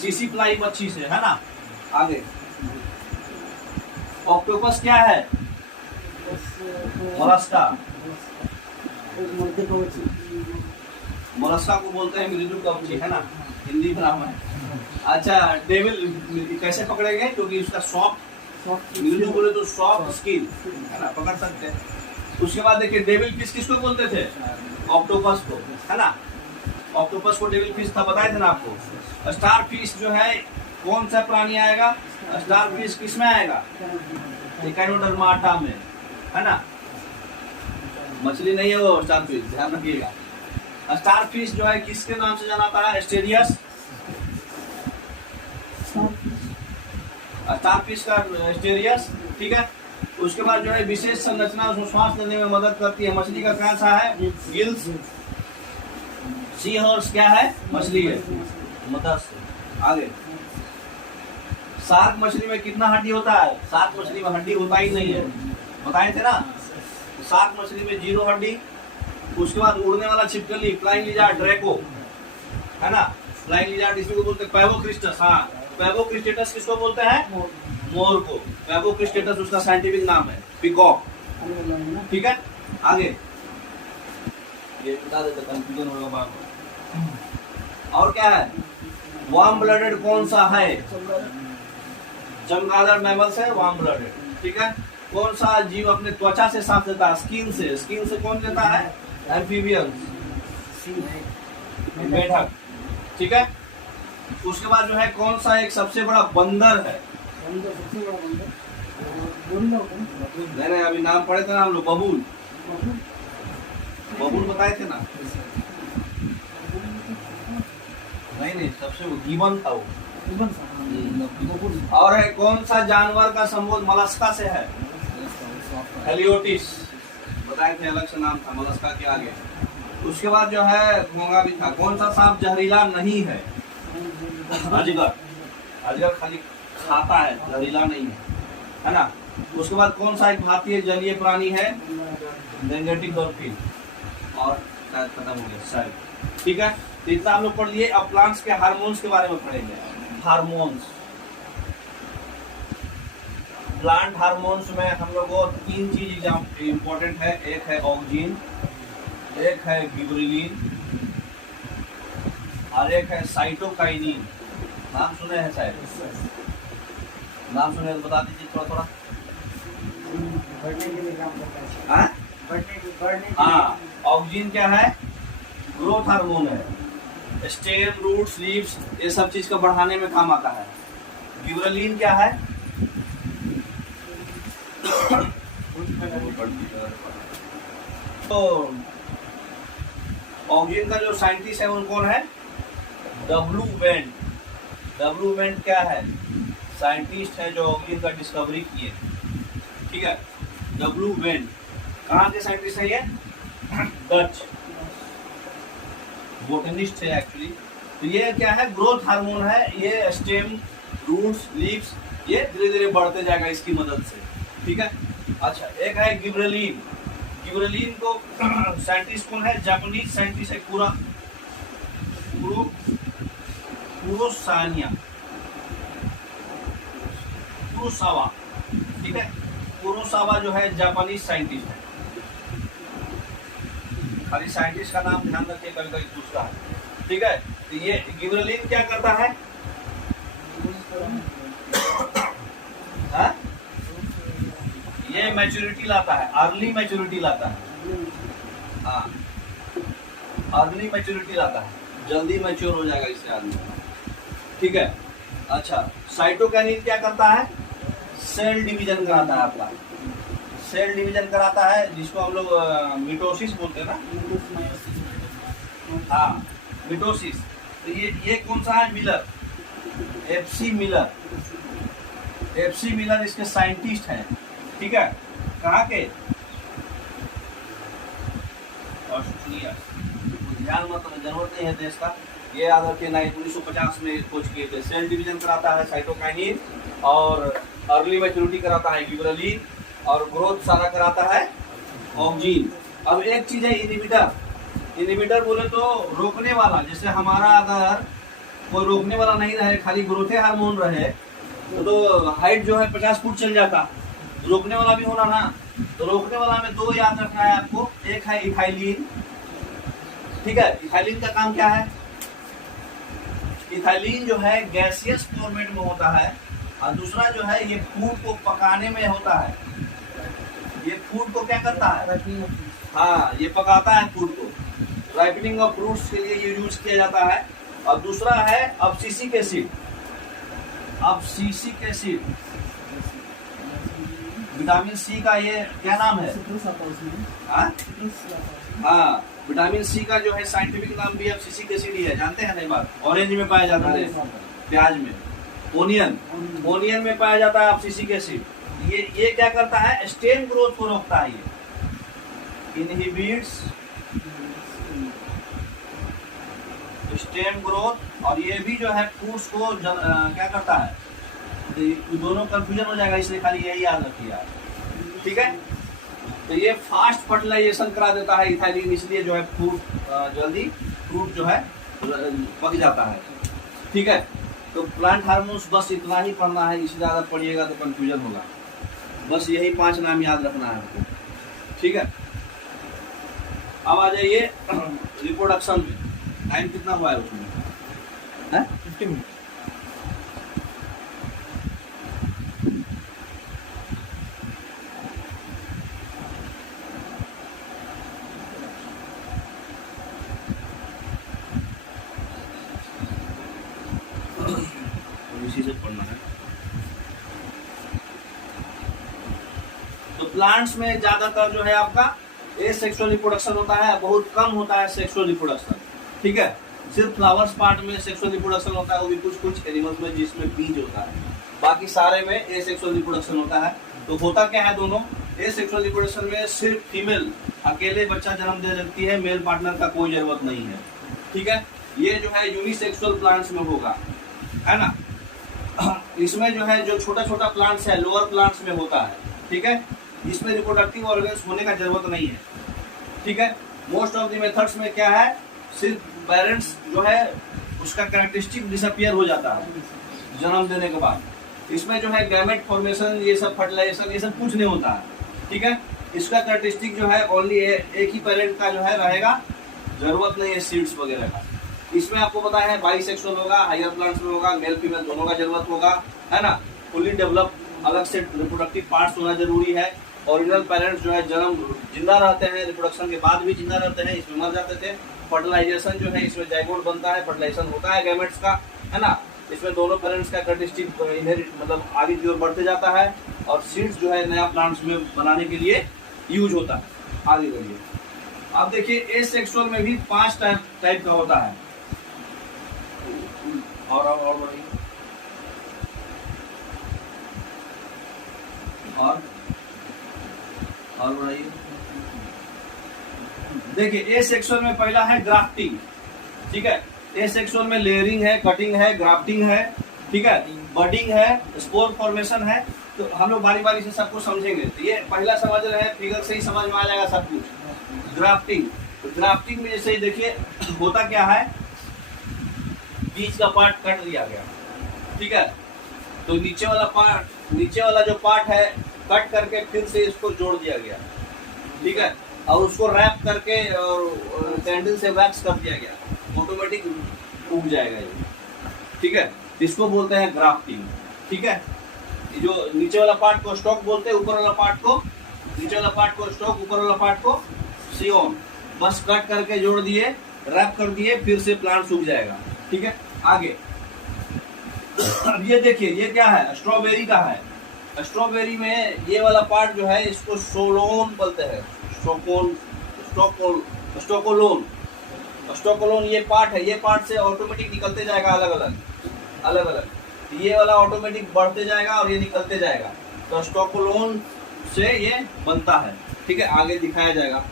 सीसी फ्लाई मच्छी से, है ना। आगे ऑक्टोपस क्या है? मोलस्का। मोलस्का को बोलते हैं मृदु कवची, है ना, हिंदी नाम है। अच्छा, डेविल कैसे पकड़ेंगे? क्योंकि उसका सॉफ्ट, मृदु बोले तो सॉफ्ट स्किन, है ना, पकड़ सकते हैं। उसके बाद देखिए डेविल फिश किसको बोलते थे? ऑक्टोपस को, है ना। ऑक्टोपस को डेविल फिश था, बताए थे ना आपको। स्टार फिश जो है कौन सा प्राणी आएगा? स्टार फिश किस में आएगा? एकाइनोडर्माटा में, है ना। मछली नहीं है वो स्टार फिश, ध्यान रखिएगा। स्टार फिश जो है किसके नाम से जाना जाता है? एस्टेरियस। स्टार फिश का एस्टेरियस। ठीक है। उसके बाद जो है विशेष संरचना उसको श्वास लेने में मदद करती है। मछली का कौन सा है? गिल्स। सी हॉर्स क्या है? मछली है। मत्स्य। आगे, शार्क मछली में कितना हड्डी होता है? शार्क मछली में हड्डी होता ही नहीं है, बताए थे ना। शार्क मछली में 0 हड्डी। उसके बाद उड़ने वाला छिपकली फ्लाइंग लिजार्ड ड्रैको, है ना। फ्लाइंग लिजार्ड इसको बोलते हैं पैवोक्रिस्टस। हाँ, पैवोक्रिस्टेटस किसको बोलते हैं? मोर को। पैवोक्रिस्टेटस उसका साइंटिफिक नाम है, पिकॉक। ठीक है, आगे ये बता देते, कंफ्यूजन होगा बार बार। और क्या है? वार्म ब्लडेड कौन सा है? चमगादड़ मैमल्स है वार्म ब्लडेड। ठीक है, कौन सा जीव अपने त्वचा से सांस लेता है? स्किन से। स्किन से कौन लेता है? एम्फीबियंस, मेढक। ठीक है, उसके बाद जो है कौन सा एक सबसे बड़ा बंदर है? नहीं, अभी नाम पढ़े थे ना हम लोग, बबूल। बबूल बताए थे ना। नहीं, सबसे वो गिबन था वो। और है कौन सा जानवर का संबोध मलस्का से है? हेलियोटिस। बताए थे, अलग से नाम था मलस्का के आगे। उसके बाद जो है घोंगा भी था। कौन सा सांप जहरीला नहीं है? अजगर। अजगर खाली खाता है, जहरीला नहीं है ना। उसके बाद कौन सा एक भारतीय जलीय प्राणी है? Gangetic dolphin. और शायद खत्म हो गया शायद। ठीक है, तो इतना हम लोग पढ़ लिए। अब प्लांट्स के हार्मोन्स के बारे में पढ़ेंगे। हार्मोन्स, प्लांट हार्मोन्स में हम लोग को 3 चीज इम्पोर्टेंट है। एक है ऑक्सिन, एक है गिबरेलिन, और एक है साइटोकाइनिन। नाम सुने हैं शायद? नाम सुने तो बता दीजिए थोड़ा थोड़ा। हाँ, ऑक्सिन क्या है? ग्रोथ हार्मोन है। स्टेम, रूट्स, लीव्स, ये सब चीज का बढ़ाने में काम आता है। गिबरेलिन क्या है? तो ऑक्सिन का जो साइंटिस्ट है वो कौन है? W went. डब्ल्यू वेंट क्या है? साइंटिस्ट है जो ऑक्सिन का डिस्कवरी किए। ठीक है, डब्ल्यू वेंट। कहाँ के साइंटिस्ट है ये? डच बोटनिस्ट है एक्चुअली। तो ये क्या है? ग्रोथ हार्मोन है। ये स्टेम, रूट्स, लीव्स, ये धीरे धीरे बढ़ते जाएगा इसकी मदद से। ठीक है, अच्छा, एक है गिबरेलिन। गिबरेलिन को साइंटिस्ट कौन है? जापानीज साइंटिस्ट है कुरोसावा। ठीक है, कुरोसावा जो है जापानीज साइंटिस्ट है। खाली साइंटिस्ट का नाम ध्यान रखिए, कभी कभी पूछता है। ठीक है, तो ये गिबरेलिन क्या करता है? ये मैच्योरिटी लाता है, अर्ली मैच्योरिटी लाता है। हाँ, अर्ली मैच्योरिटी लाता है, जल्दी मैच्योर हो जाएगा इससे आदमी। ठीक है, अच्छा, साइटोकाइनिन क्या करता है? सेल डिवीजन कराता है आपका। सेल डिवीजन कराता है, जिसको हम लोग मिटोसिस बोलते हैं ना। हाँ, मिटोसिस। तो ये कौन सा है? Miller, FC Miller. FC Miller इसके साइंटिस्ट हैं। ठीक है, कहाँ के? ऑस्ट्रेलिया। ध्यान मत, जरूरत नहीं है देश का, ये याद रखिए ना। 1950 में खोज किए थे। सेल डिवीजन कराता है साइटोकाइनिन, और अर्ली मैच्योरिटी कराता है गिबरेलिन, और ग्रोथ सारा कराता है ऑक्सिन। अब एक चीज है इनहिबिटर। इनहिबिटर बोले तो रोकने वाला। जैसे हमारा अगर कोई रोकने वाला नहीं रहे, खाली ग्रोथे हार्मोन रहे, तो हाइट जो है 50 फुट चल जाता। रोकने वाला भी होना ना। तो रोकने वाला में 2 याद रखना है आपको। एक है इथाइलिन। ठीक है, इथाइलिन का काम क्या है? इथाइलिन जो है गैसियस फॉर्मेट में होता है, और दूसरा जो है ये फूड को पकाने में होता है। ये फूड को क्या करता है? हाँ, ये पकाता है फूड को। राइपनिंग ऑफ फ्रूट्स के लिए ये यूज किया जाता है। और दूसरा है अब्सिसिक एसिड। अब्सिसिक एसिड, विटामिन सी का ये क्या नाम है? हाँ, विटामिन सी का जो है साइंटिफिक नाम भी अब्सिसिक एसिड ही है। जानते हैं नहीं बात? ऑरेंज में पाया जाता है, प्याज में, ओनियन में पाया जाता है अब्सिसिक एसिड। ये क्या करता है? स्टेम ग्रोथ को रोकता है। ये इनहिबिट्स स्टेम ग्रोथ, और ये भी जो है फ्रूट्स को क्या करता है, तो ये दोनों कंफ्यूजन हो जाएगा, इसलिए खाली यही याद रखिए आप, ठीक है। तो ये फास्ट फर्टिलाइजेशन करा देता है इथाइलिन, इसलिए जो है फ्रूट जल्दी फ्रूट जो है पक जाता है, ठीक है। तो प्लांट हार्मोन्स बस इतना ही पढ़ना है, इससे ज़्यादा पढ़िएगा तो कंफ्यूजन होगा। बस यही 5 नाम याद रखना है आपको, ठीक है। अब आ जाइए रिप्रोडक्शन में, टाइम कितना हुआ है उसमें, है 50 मिनट। इसी से पढ़ना है। तो प्लांट्स में ज्यादातर जो है आपका एसेक्सुअल रिप्रोडक्शन होता है, बहुत कम होता है सेक्सुअल रिप्रोडक्शन, ठीक है। सिर्फ फ्लावर्स पार्ट में सेक्सुअल रिप्रोडक्शन होता है, वो भी कुछ कुछ एनिमल्स में जिसमें बीज होता है, बाकी सारे में एसेक्सुअल रिप्रोडक्शन होता है। तो होता क्या है दोनों, एसेक्सुअल रिप्रोडक्शन में सिर्फ फीमेल अकेले बच्चा जन्म दे सकती है, मेल पार्टनर का कोई जरूरत नहीं है, ठीक है। ये जो है यूनिसेक्सुअल प्लांट्स में होगा, है ना। इसमें जो है जो छोटा छोटा प्लांट्स है लोअर प्लांट्स में होता है, ठीक है। इसमें रिप्रोडक्टिव ऑर्गन्स होने का जरूरत नहीं है, ठीक है। मोस्ट ऑफ द मेथड्स में क्या है, सिर्फ पेरेंट्स जो है उसका कैरेक्टरिस्टिक डिसअपियर हो जाता है जन्म देने के बाद। इसमें जो है गैमेट फॉर्मेशन, ये सब फर्टिलाइजेशन, ये सब कुछ नहीं होता है, ठीक है। इसका कैरेक्टरिस्टिक जो है ओनली एक ही पेरेंट का जो है रहेगा, जरूरत नहीं है सीड्स वगैरह का। इसमें आपको पता है बाइसेक्सुअल होगा, हायर प्लांट्स में होगा, मेल फीमेल दोनों का जरूरत होगा, है ना। फुली डेवलप अलग से रिप्रोडक्टिव पार्ट्स होना जरूरी है। ओरिजिनल पेरेंट्स जो है जन्म जिंदा रहते हैं, रिप्रोडक्शन के बाद भी जिंदा रहते हैं, इसमें मर जाते थे। फर्टिलाइजेशन जो है इसमें जाइगोट बनता है, फर्टिलाइजेशन होता है गैमेट्स का, है ना। इसमें दोनों पेरेंट्स का कैरेक्टरिस्टिक इनहेरिट मतलब आगे की ओर बढ़ते जाता है, और सीड्स जो है नया प्लांट्स में बनाने के लिए यूज होता है। आगे बढ़िए, अब देखिए एसेक्सुअल में भी 5 टाइप का होता है। और बढ़िए, और बढ़ाइए। देखिए एसेक्सुअल में पहला है ग्राफ्टिंग, ठीक है। एसेक्सुअल में लेयरिंग है, कटिंग है, ग्राफ्टिंग है, ठीक है, बडिंग है, स्पोर फॉर्मेशन है। तो हम लोग बारी बारी से सबको समझेंगे। तो ये पहला समझ रहे हैं, फिगर से ही समझ में आ जाएगा सब कुछ। ग्राफ्टिंग, तो ग्राफ्टिंग में जैसे देखिए होता क्या है, बीज का पार्ट कट दिया गया, ठीक है। तो नीचे वाला जो पार्ट है कट करके फिर से इसको जोड़ दिया गया, ठीक है, और उसको रैप करके और कैंडल से वैक्स कर दिया गया, ऑटोमेटिक उग जाएगा ये, ठीक है। इसको बोलते हैं ग्राफ्टिंग, ठीक है। जो नीचे वाला पार्ट को स्टॉक बोलते हैं, ऊपर वाला पार्ट को, नीचे वाला पार्ट को स्टॉक, ऊपर वाला पार्ट को सीओन। बस कट करके जोड़ दिए, रैप कर दिए, फिर से प्लांट सूख जाएगा, ठीक है। आगे अब ये देखिए, ये क्या है, स्ट्रॉबेरी का है। स्ट्रॉबेरी में ये वाला पार्ट जो है इसको सोलोन बोलते हैं, स्टोकोलोन ये पार्ट है। ये पार्ट से ऑटोमेटिक निकलते जाएगा अलग अलग। ये वाला ऑटोमेटिक बढ़ते जाएगा और ये निकलते जाएगा, तो स्टोकोलोन से ये बनता है, ठीक है। आगे दिखाया जाएगा।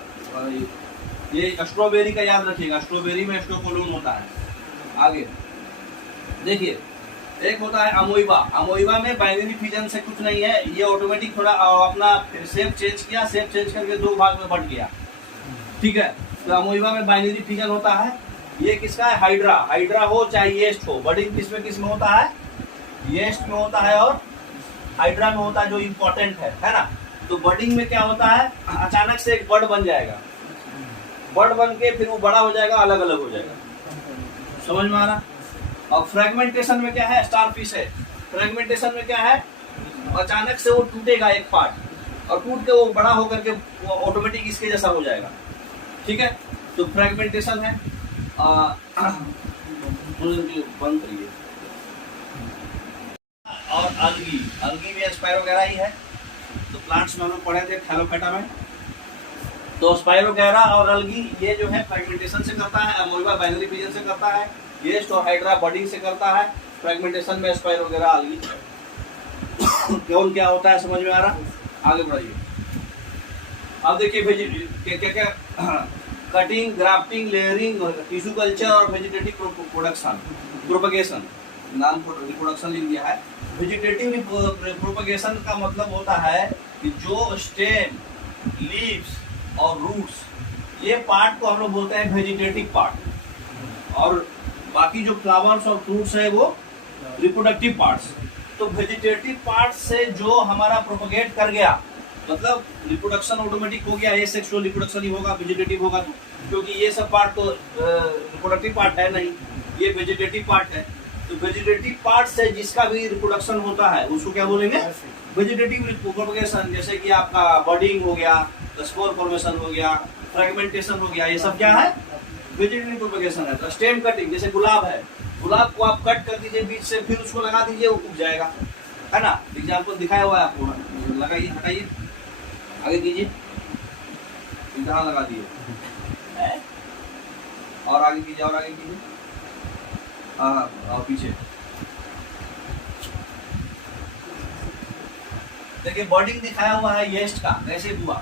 ये स्ट्रॉबेरी का याद रखिएगा, स्ट्रॉबेरी में स्टोकोलोन होता है। आगे देखिए, एक होता है अमोइबा। अमोइबा में बाइनरी फिजन से कुछ नहीं है, ये ऑटोमेटिक थोड़ा अपना शेप चेंज किया, शेप चेंज करके 2 भाग में बंट गया, ठीक है। तो अमोइबा में बाइनरी फिजन होता है। ये किसका है, हाइड्रा हो चाहे येस्ट हो। बडिंग किस में होता है, येस्ट में होता है और हाइड्रा में होता है, जो इम्पोर्टेंट है ना। तो बडिंग में क्या होता है, अचानक से एक बड बन जाएगा, बड बन के फिर वो बड़ा हो जाएगा, अलग अलग हो जाएगा, समझ में आ रहा। और फ्रेगमेंटेशन में क्या है, स्टारफिश है। फ्रेगमेंटेशन में क्या है, अचानक से वो टूटेगा एक पार्ट, और टूट के वो बड़ा होकर के ऑटोमेटिक इसके जैसा हो जाएगा, ठीक है। तो फ्रेगमेंटेशन है। बंद करिए। और अलगी भी स्पाइरोगैरा ही है। तो प्लांट्स में हम लोग पढ़े थे थैलोफाइटा में। तो स्पाइरोगैरा और अलगी ये जो है फ्रेगमेंटेशन से करता है, अमोइबा बाइनरी फिजन से करता है, येस्ट और हाइड्रा बडिंग से करता है, फ्रेगमेंटेशन में स्पाइरोगैरा अलगी। कौन क्या होता है समझ में आ रहा। आगे बढ़ाइए। अब देखिए क्या cutting, grafting, layering, tissue culture और वेजिटेटिव प्रोडक्शन प्रोपगेशन। नाम रिप्रोडक्शन लिख दिया है। वेजिटेटिव प्रोपगेशन का मतलब होता है कि जो स्टेम, लीव्स और रूट्स, ये पार्ट को हम लोग बोलते हैं वेजिटेटिव पार्ट, और बाकी जो फ्लावर्स और फ्रूट्स है वो रिप्रोडक्टिव पार्ट्स। तो वेजिटेटिव पार्ट से जो हमारा प्रोपगेट कर गया, मतलब रिप्रोडक्शन ऑटोमेटिक हो गया, ये सेक्सुअल रिप्रोडक्शन ही होगा, वेजिटेटिव होगा तो, क्योंकि ये सब पार्ट तो रिप्रोडक्टिव पार्ट है नहीं, ये वेजिटेटिव पार्ट है। तो वेजिटेटिव पार्ट से जिसका भी रिप्रोडक्शन होता है उसको क्या बोलेंगे? Vegetative propagation. जैसे कि आपका बडिंग हो गया, स्पोर फॉर्मेशन हो गया, फ्रेगमेंटेशन हो गया, ये सब क्या है? वेजिटेटिव प्रोपगेशन है। तो स्टेम कटिंग, जैसे गुलाब है, गुलाब को आप कट कर दीजिए बीच से, फिर उसको लगा दीजिए, वो उग जाएगा, है ना। एग्जाम्पल दिखाया हुआ है आपको, लगाइए, हटाइए, आगे कीजिए, यहाँ लगा दिए, और आगे कीजिए, और आगे कीजिए, हाँ, और पीछे देखिए बॉडिंग दिखाया हुआ है येस्ट का, कैसे हुआ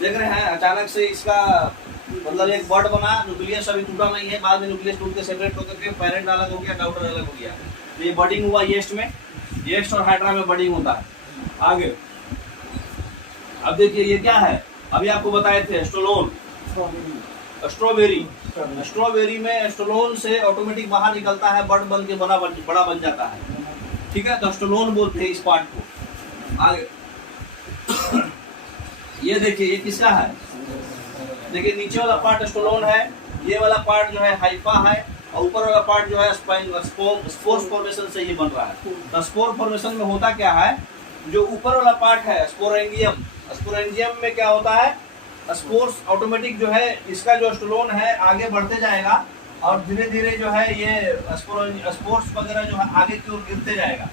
देख रहे हैं। अचानक से इसका मतलब एक बर्ड बना, न्यूक्लियस अभी टूटा नहीं है, बाद में न्यूक्लियस टूट के सेपरेट होकर के पेरेंट अलग हो गया, डॉटर अलग हो गया। तो ये बर्डिंग हुआ येस्ट में, येस्ट और हाइड्रा में बर्डिंग होता है। आगे अब देखिए ये क्या है, अभी आपको बताए थे स्टोलोन, स्ट्रॉबेरी। स्ट्रॉबेरी में स्टोलोन से ऑटोमेटिक बाहर निकलता है, बर्ड बन के बड़ा बन जाता है, ठीक है। तो स्टोलोन बोलते हैं इस पार्ट को। आगे ये देखिए, ये किसका है? देखिए नीचे वाला पार्ट स्टोलोन है, ये वाला पार्ट जो है हाइफा है, और ऊपर वाला पार्ट जो है स्पोर फॉर्मेशन से ये बन रहा है। तो स्पोर फॉर्मेशन में होता क्या है, जो ऊपर वाला पार्ट है स्पोरेंजियम, स्पोरेंजियम में क्या होता है, स्पोर्स ऑटोमेटिक जो है, इसका जो स्टोलोन है आगे बढ़ते जाएगा, और धीरे धीरे जो है ये स्पोर्स वगैरह जो है आगे की ओर गिरते जाएगा,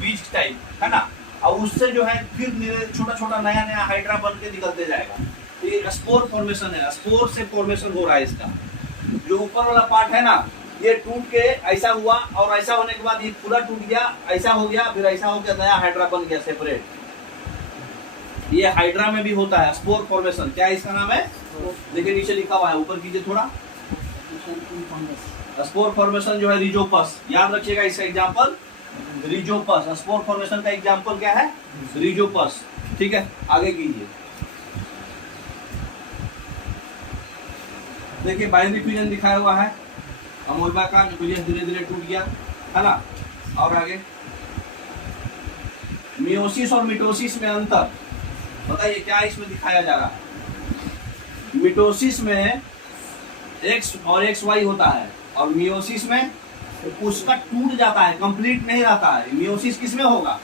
बीज टाइप, है ना। और उससे जो है फिर छोटा छोटा नया नया हाइड्रा बन के निकलते जाएगा। तो ये स्पोर फॉर्मेशन है, स्पोर से फॉर्मेशन हो रहा है इसका। जो ऊपर वाला पार्ट है ना, ये टूट के ऐसा हुआ, और ऐसा होने के बाद ये पूरा टूट गया, ऐसा हो गया, फिर ऐसा हो गया, नया हाइड्रा बन गया सेपरेट। ये हाइड्रा में भी होता है स्पोर फॉर्मेशन। क्या इसका नाम है? देखिए नीचे लिखा हुआ है, ऊपर कीजिए थोड़ा। स्पोर फॉर्मेशन जो है रिजोपस, याद रखिएगा इसका एग्जांपल रिजोपस। स्पोर फॉर्मेशन का एग्जांपल क्या है? रिजोपस, ठीक है। आगे कीजिए, देखिए बाइनरी फ्यूजन दिखाया हुआ है, अमोइबा का न्यूक्लियस धीरे धीरे टूट गया, है ना। और आगे मियोसिस और मिटोसिस में अंतर बताइए, क्या इसमें दिखाया जा रहा है? मिटोसिस में एक्स और एक्स वाई होता है, और मियोसिस में उसका टूट जाता है, कंप्लीट नहीं रहता है। मियोसिस किसमें होगा?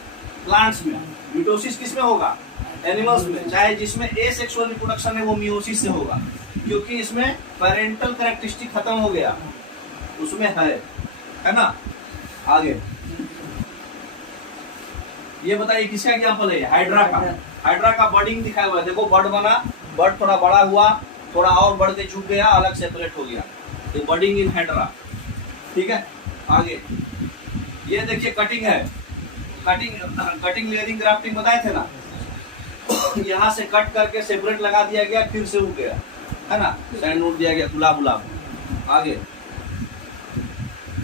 प्लांट्स में। मिटोसिस किसमें होगा? एनिमल्स में। चाहे जिसमें एसेक्सुअल रिप्रोडक्शन है वो मियोसिस से होगा, क्योंकि इसमें पेरेंटल कैरेक्टरिस्टिक खत्म हो गया, उसमें है ना। आगे ये बताइए किसका एग्जांपल है? हाइड्रा का। हाइड्रा का बर्डिंग दिखाया हुआ है, देखो बर्ड बना, बर्ड थोड़ा बड़ा हुआ, थोड़ा और बढ़ के झुक गया, अलग सेपरेट हो गया, तो बर्डिंग इन हाइड्रा, ठीक है। आगे ये देखिए कटिंग है, कटिंग लेयरिंग ग्राफ्टिंग बताए थे ना, यहाँ से कट करके सेपरेट लगा दिया गया, फिर से उग गया, है ना, सैंड नोट दिया गया, गुलाब गुलाब। आगे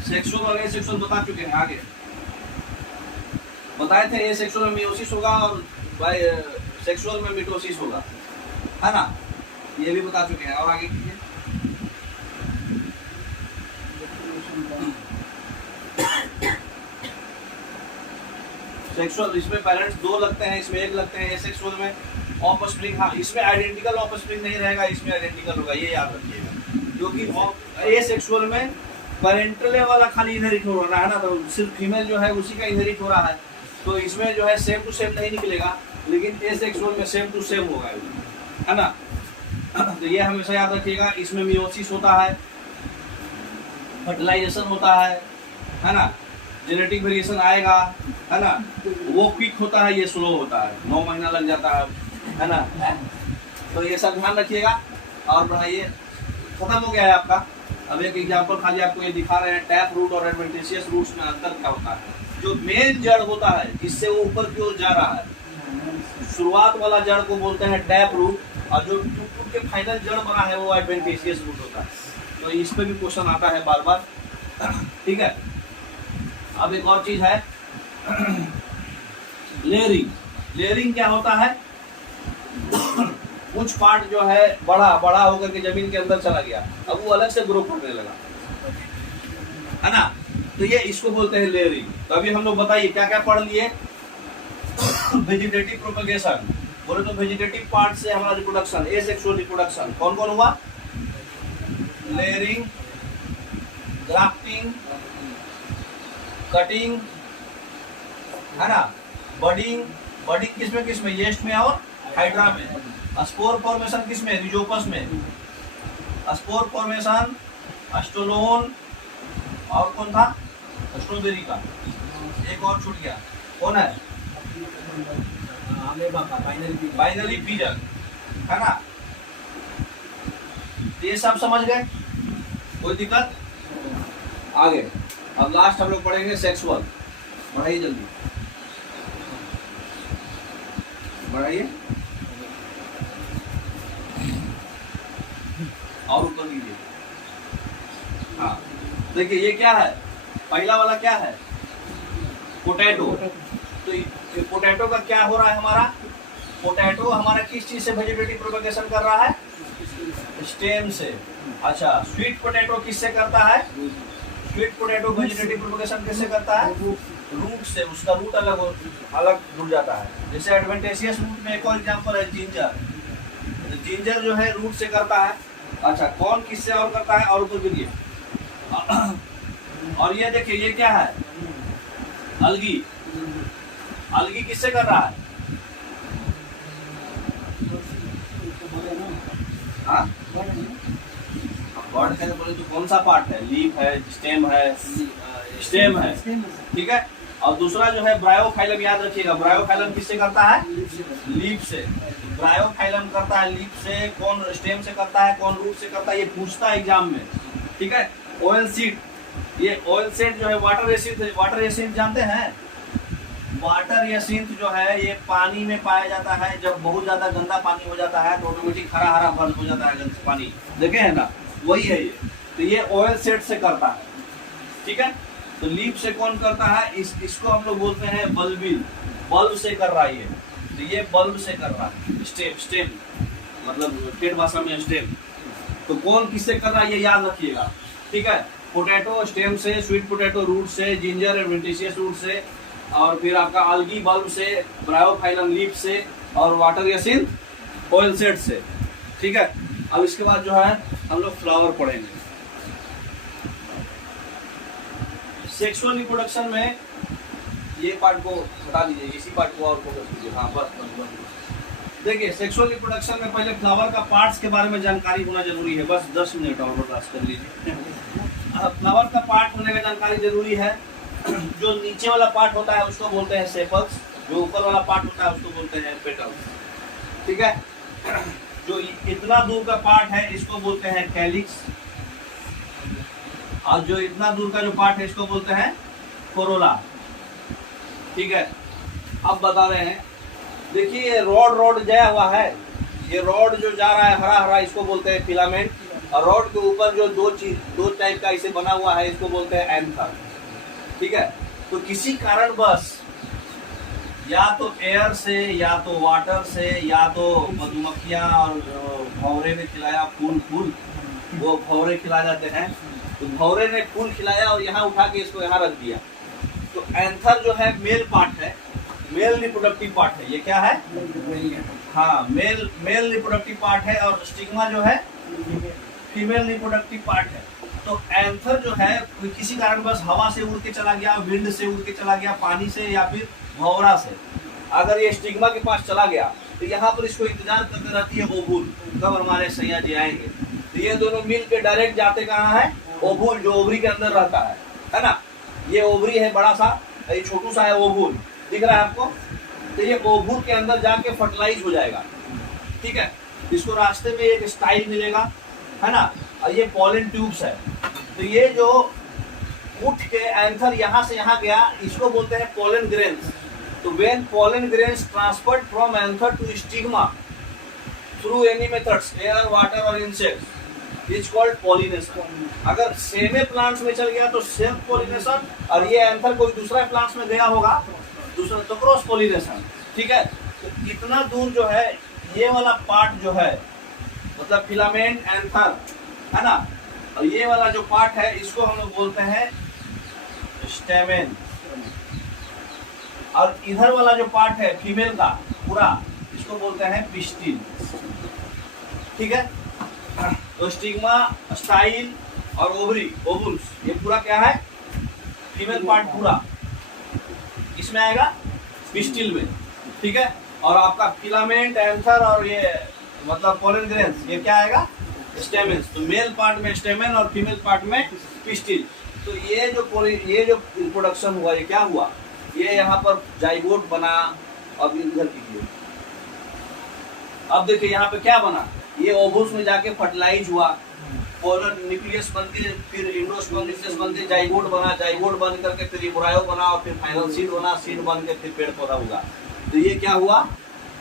सेक्सुअल और एसेक्सुअल बता चुके हैं। आगे बताए थे एसेक्सुअल में मियोसिस होगा और सेक्सुअल में मिटोसिस होगा, है ना, ये भी बता चुके हैं। और आगे कीजिए, सेक्सुअल, इसमें पेरेंट्स दो लगते हैं, इसमें एक लगते हैं। एसेक्सुअल में ऑफस्प्रिंग, हाँ इसमें आइडेंटिकल ऑफस्प्रिंग नहीं रहेगा, इसमें आइडेंटिकल होगा, ये याद रखिएगा। क्योंकि एसेक्सुअल में पेरेंटल वाला खाली इनहेरिट हो रहा है ना, तो सिर्फ फीमेल जो है उसी का इनहेरिट हो रहा है, तो इसमें जो है सेम टू सेम नहीं निकलेगा, लेकिन एसेक्सुअल में सेम टू सेम होगा, है ना। तो ये हमेशा याद रखिएगा। इसमें मियोसिस होता है, फर्टिलाइजेशन होता है ना, जेनेटिक वेरिएशन आएगा, है ना, वो क्विक होता है, ये स्लो होता है, 9 महीना लग जाता है ना। तो ये सब ध्यान रखिएगा और बढ़ाइए। खत्म हो गया है आपका। अब एक एग्जांपल खाली आपको ये दिखा रहे हैं, टैप रूट और एडवेंटिशियस रूट्स में अंतर क्या होता है। जो मेन जड़ होता है जिससे वो ऊपर की ओर जा रहा है, शुरुआत वाला जड़ को बोलते हैं टैप रूट, और जो टूट टूट के फाइनल जड़ बना है वो एडवेंटेशियस रूट होता है। तो इस पे भी क्वेश्चन आता है बार बार, ठीक है। अब एक और चीज है लेयरिंग। लेयरिंग क्या होता है? कुछ पार्ट जो है बड़ा बड़ा होकर के जमीन के अंदर चला गया, अब वो अलग से ग्रो करने लगा, है ना, तो ये इसको बोलते हैं लेयरिंग। तो अभी हम लोग बताइए क्या क्या पढ़ लिए। वेजिटेटिव प्रोपगेशन, बोले तो वेजिटेटिव पार्ट से हमारा रिप्रोडक्शन, एसेक्सुअल रिप्रोडक्शन कौन कौन हुआ? लेयरिंग, ग्राफ्टिंग, कटिंग, है ना, बडिंग। बडिंग किसमें किसमें? येस्ट में और हाइड्रा में। स्पोर फॉर्मेशन किसमें? रिजोपस में। स्पोर फॉर्मेशन अस्टोलोन, और कौन था? स्ट्रॉबेरी का। एक और छूट गया, कौन है? बाइनरी पिजन, है ना। ये सब समझ गए, कोई दिक्कत? आगे अब लास्ट हम लोग पढ़ेंगे सेक्सुअल। बढ़ाइए जल्दी, बढ़ाइए और ऊपर लीजिए। हाँ देखिए ये क्या है? पहला वाला क्या है? पोटैटो। तो ये पोटैटो का क्या हो रहा है हमारा? पोटैटो हमारा किस चीज से वेजिटेटिव प्रोपगेशन कर रहा है? स्टेम से। अच्छा, स्वीट पोटैटो किससे करता है? स्वीट पोटैटो वेजिटेटिव प्रोपगेशन किससे करता है? रूट से। उसका रूट अलग जुड़ जाता है। जैसे एडवेंटेशियस रूट में एक और एग्जांपल है जिंजर। जिंजर जो है रूट से करता है। अच्छा, कौन किससे और करता है? और ऊपर गिरिए। और ये देखिए ये क्या है? अलगी। अलगी किससे कर रहा है? हाँ, बर्ड है बोले तो कौन सा पार्ट है? लीफ है, स्टेम है, स्टेम है, ठीक है। और दूसरा जो है ब्रायोफाइलम, याद रखिएगा ब्रायोफाइलम किससे करता है? लीफ से। ब्रायोफाइलम करता है लीफ से, कौन स्टेम से करता है, कौन रूट से करता है, ये पूछता है एग्जाम में, ठीक है। ऑयल सीड, ये ऑयल सीड जो है वाटर एसिड, वाटर एसिड जानते हैं? वाटर एसिड जो है ये पानी में पाया जाता है। जब बहुत ज्यादा गंदा पानी हो जाता है तो ऑटोमेटिक हरा हरा बंद हो जाता है पानी, देखे है ना, वही है ये। तो ये ऑयल सीड से करता है, ठीक है। तो लीफ से कौन करता है? इसको हम लोग बोलते हैं बल्बिल। बल्ब से कर रहा है ये, तो ये बल्ब से कर रहा है। स्टेम मतलब पेट भाषा में स्टेम। तो कौन किससे कर रहा है ये याद रखिएगा, ठीक है। पोटैटो स्टेम से, स्वीट पोटैटो रूट से, जिंजर एडवेंटिशियस रूट से, और फिर आपका अलगी बल्ब से, ब्रायोफाइलम लीफ से, और वाटर एसिड ऑयल सीड से, ठीक है। अब इसके बाद जो है हम लोग फ्लावर पढ़ेंगे। सेक्सुअल रिप्रोडक्शन में ये पार्ट को हटा दीजिए, इसी पार्ट को और फोकस कीजिए। हाँ बस देखिए, सेक्सुअल रिप्रोडक्शन में पहले फ्लावर का पार्ट्स के बारे में जानकारी होना जरूरी है। बस 10 मिनट और बर्दाश्त कर लीजिए। फ्लावर का पार्ट होने का जानकारी जरूरी है। जो नीचे वाला पार्ट होता है उसको बोलते हैं सेपल्स, जो ऊपर वाला पार्ट होता है उसको बोलते हैं पेटल्स, ठीक है। जो इतना दूर का पार्ट है इसको बोलते हैं कैलिक्स, और जो इतना दूर का जो पार्ट है इसको बोलते हैं कोरोला, ठीक है। अब बता रहे हैं, देखिए ये रॉड गया हुआ है, ये रॉड जो जा रहा है हरा हरा इसको बोलते हैं फिलामेंट, और रॉड के ऊपर जो दो टाइप का इसे बना हुआ है इसको बोलते हैं एंथर, ठीक है। तो किसी कारण बस या तो एयर से, या तो वाटर से, या तो मधुमक्खियां और भौरे ने खिलाया फूल, वो भौरे खिला जाते हैं, तो भौरे ने फूल खिलाया और यहाँ उठा के इसको यहाँ रख दिया। तो एंथर जो है मेल पार्ट है, मेल रिप्रोडक्टिव पार्ट है। ये क्या है? हाँ, मेल रिप्रोडक्टिव पार्ट है, और स्टिग्मा जो है फीमेल रिप्रोडक्टिव पार्ट है। तो एंथर जो है किसी कारण बस हवा से उड़ के चला गया, विंड से उड़ के चला गया, पानी से या फिर भौरा से, अगर ये स्टिग्मा के पास चला गया तो यहाँ पर इसको इंतजार करते रहती है ओवुल, कब हमारे सैया जी आएंगे। तो ये दोनों मिल के डायरेक्ट जाते कहाँ है? ओवुल, जो ओवरी के अंदर रहता है ना। ये ओवरी है बड़ा सा, ये छोटू सा है ओवुल, दिख रहा है आपको? तो ये ओवुल के अंदर जाके फर्टिलाइज हो जाएगा, ठीक है। इसको रास्ते में एक स्टाइल मिलेगा, है ना, और ये पॉलन ट्यूब्स है। तो ये जो उठ के एंथर यहाँ से यहाँ गया इसको बोलते हैं पॉलन ग्रेन्स। तो when pollen grains transferred from anther to stigma, through any methods, air, water और इंसेक्ट्स इज कॉल्ड पॉलिनेशन। अगर सेमे प्लांट्स में चल गया तो सेल्फ पॉलिनेशन, और ये एंथर कोई दूसरा प्लांट्स में गया होगा दूसरा तो क्रॉस पॉलिनेशन। ठीक है, तो इतना दूर जो है ये वाला पार्ट जो है मतलब फिलामेंट एंथर है ना, और ये वाला जो पार्ट है इसको हम लोग बोलते हैं स्टेमेन, और इधर वाला जो पार्ट है फीमेल का पूरा इसको बोलते हैं पिस्टिल। ठीक है, तो स्टिग्मा, स्टाइल और ओवरी, ओवुल्स, ये पूरा क्या है फीमेल पार्ट पूरा इसमें आएगा पिस्टिल में। ठीक है, और आपका फिलामेंट, एंथर और ये मतलब पोलन ग्रेन्स ये क्या आएगा स्टेमेंस। तो मेल पार्ट में स्टेमेन और फीमेल पार्ट में पिस्टिल। तो ये जो रिप्रोडक्शन हुआ ये क्या हुआ, ये यहाँ पर जाइगोट बना। अब इधर कीजिए, अब देखिए यहाँ पे क्या बना, ये ओवुल्स में जाके फर्टिलाइज हुआ, पोलर न्यूक्लियस बन के फिर इंडोस्पर्म न्यूक्लियस बन के जाइगोट बना, जाइगोट बन करके फिर एम्ब्रायो बना और फिर फाइनल सीड बना, सीड बन के फिर पेड़ पौधा हुआ। तो ये क्या हुआ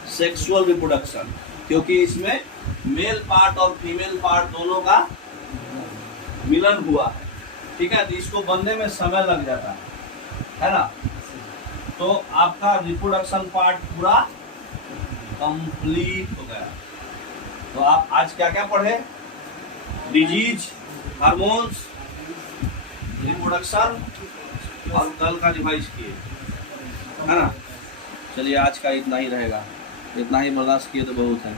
सेक्सुअल रिप्रोडक्शन, क्योंकि इसमें मेल पार्ट और फीमेल पार्ट दोनों का मिलन हुआ है। ठीक है, तो इसको बनने में समय लग जाता है ना। तो आपका रिप्रोडक्शन पार्ट पूरा कंप्लीट हो गया। तो आप आज क्या क्या पढ़े, डिजीज, हार्मोन्स, रिप्रोडक्शन और कल का रिवाइज किए है ना। चलिए आज का इतना ही रहेगा, इतना ही बर्दाश्त किए तो बहुत है।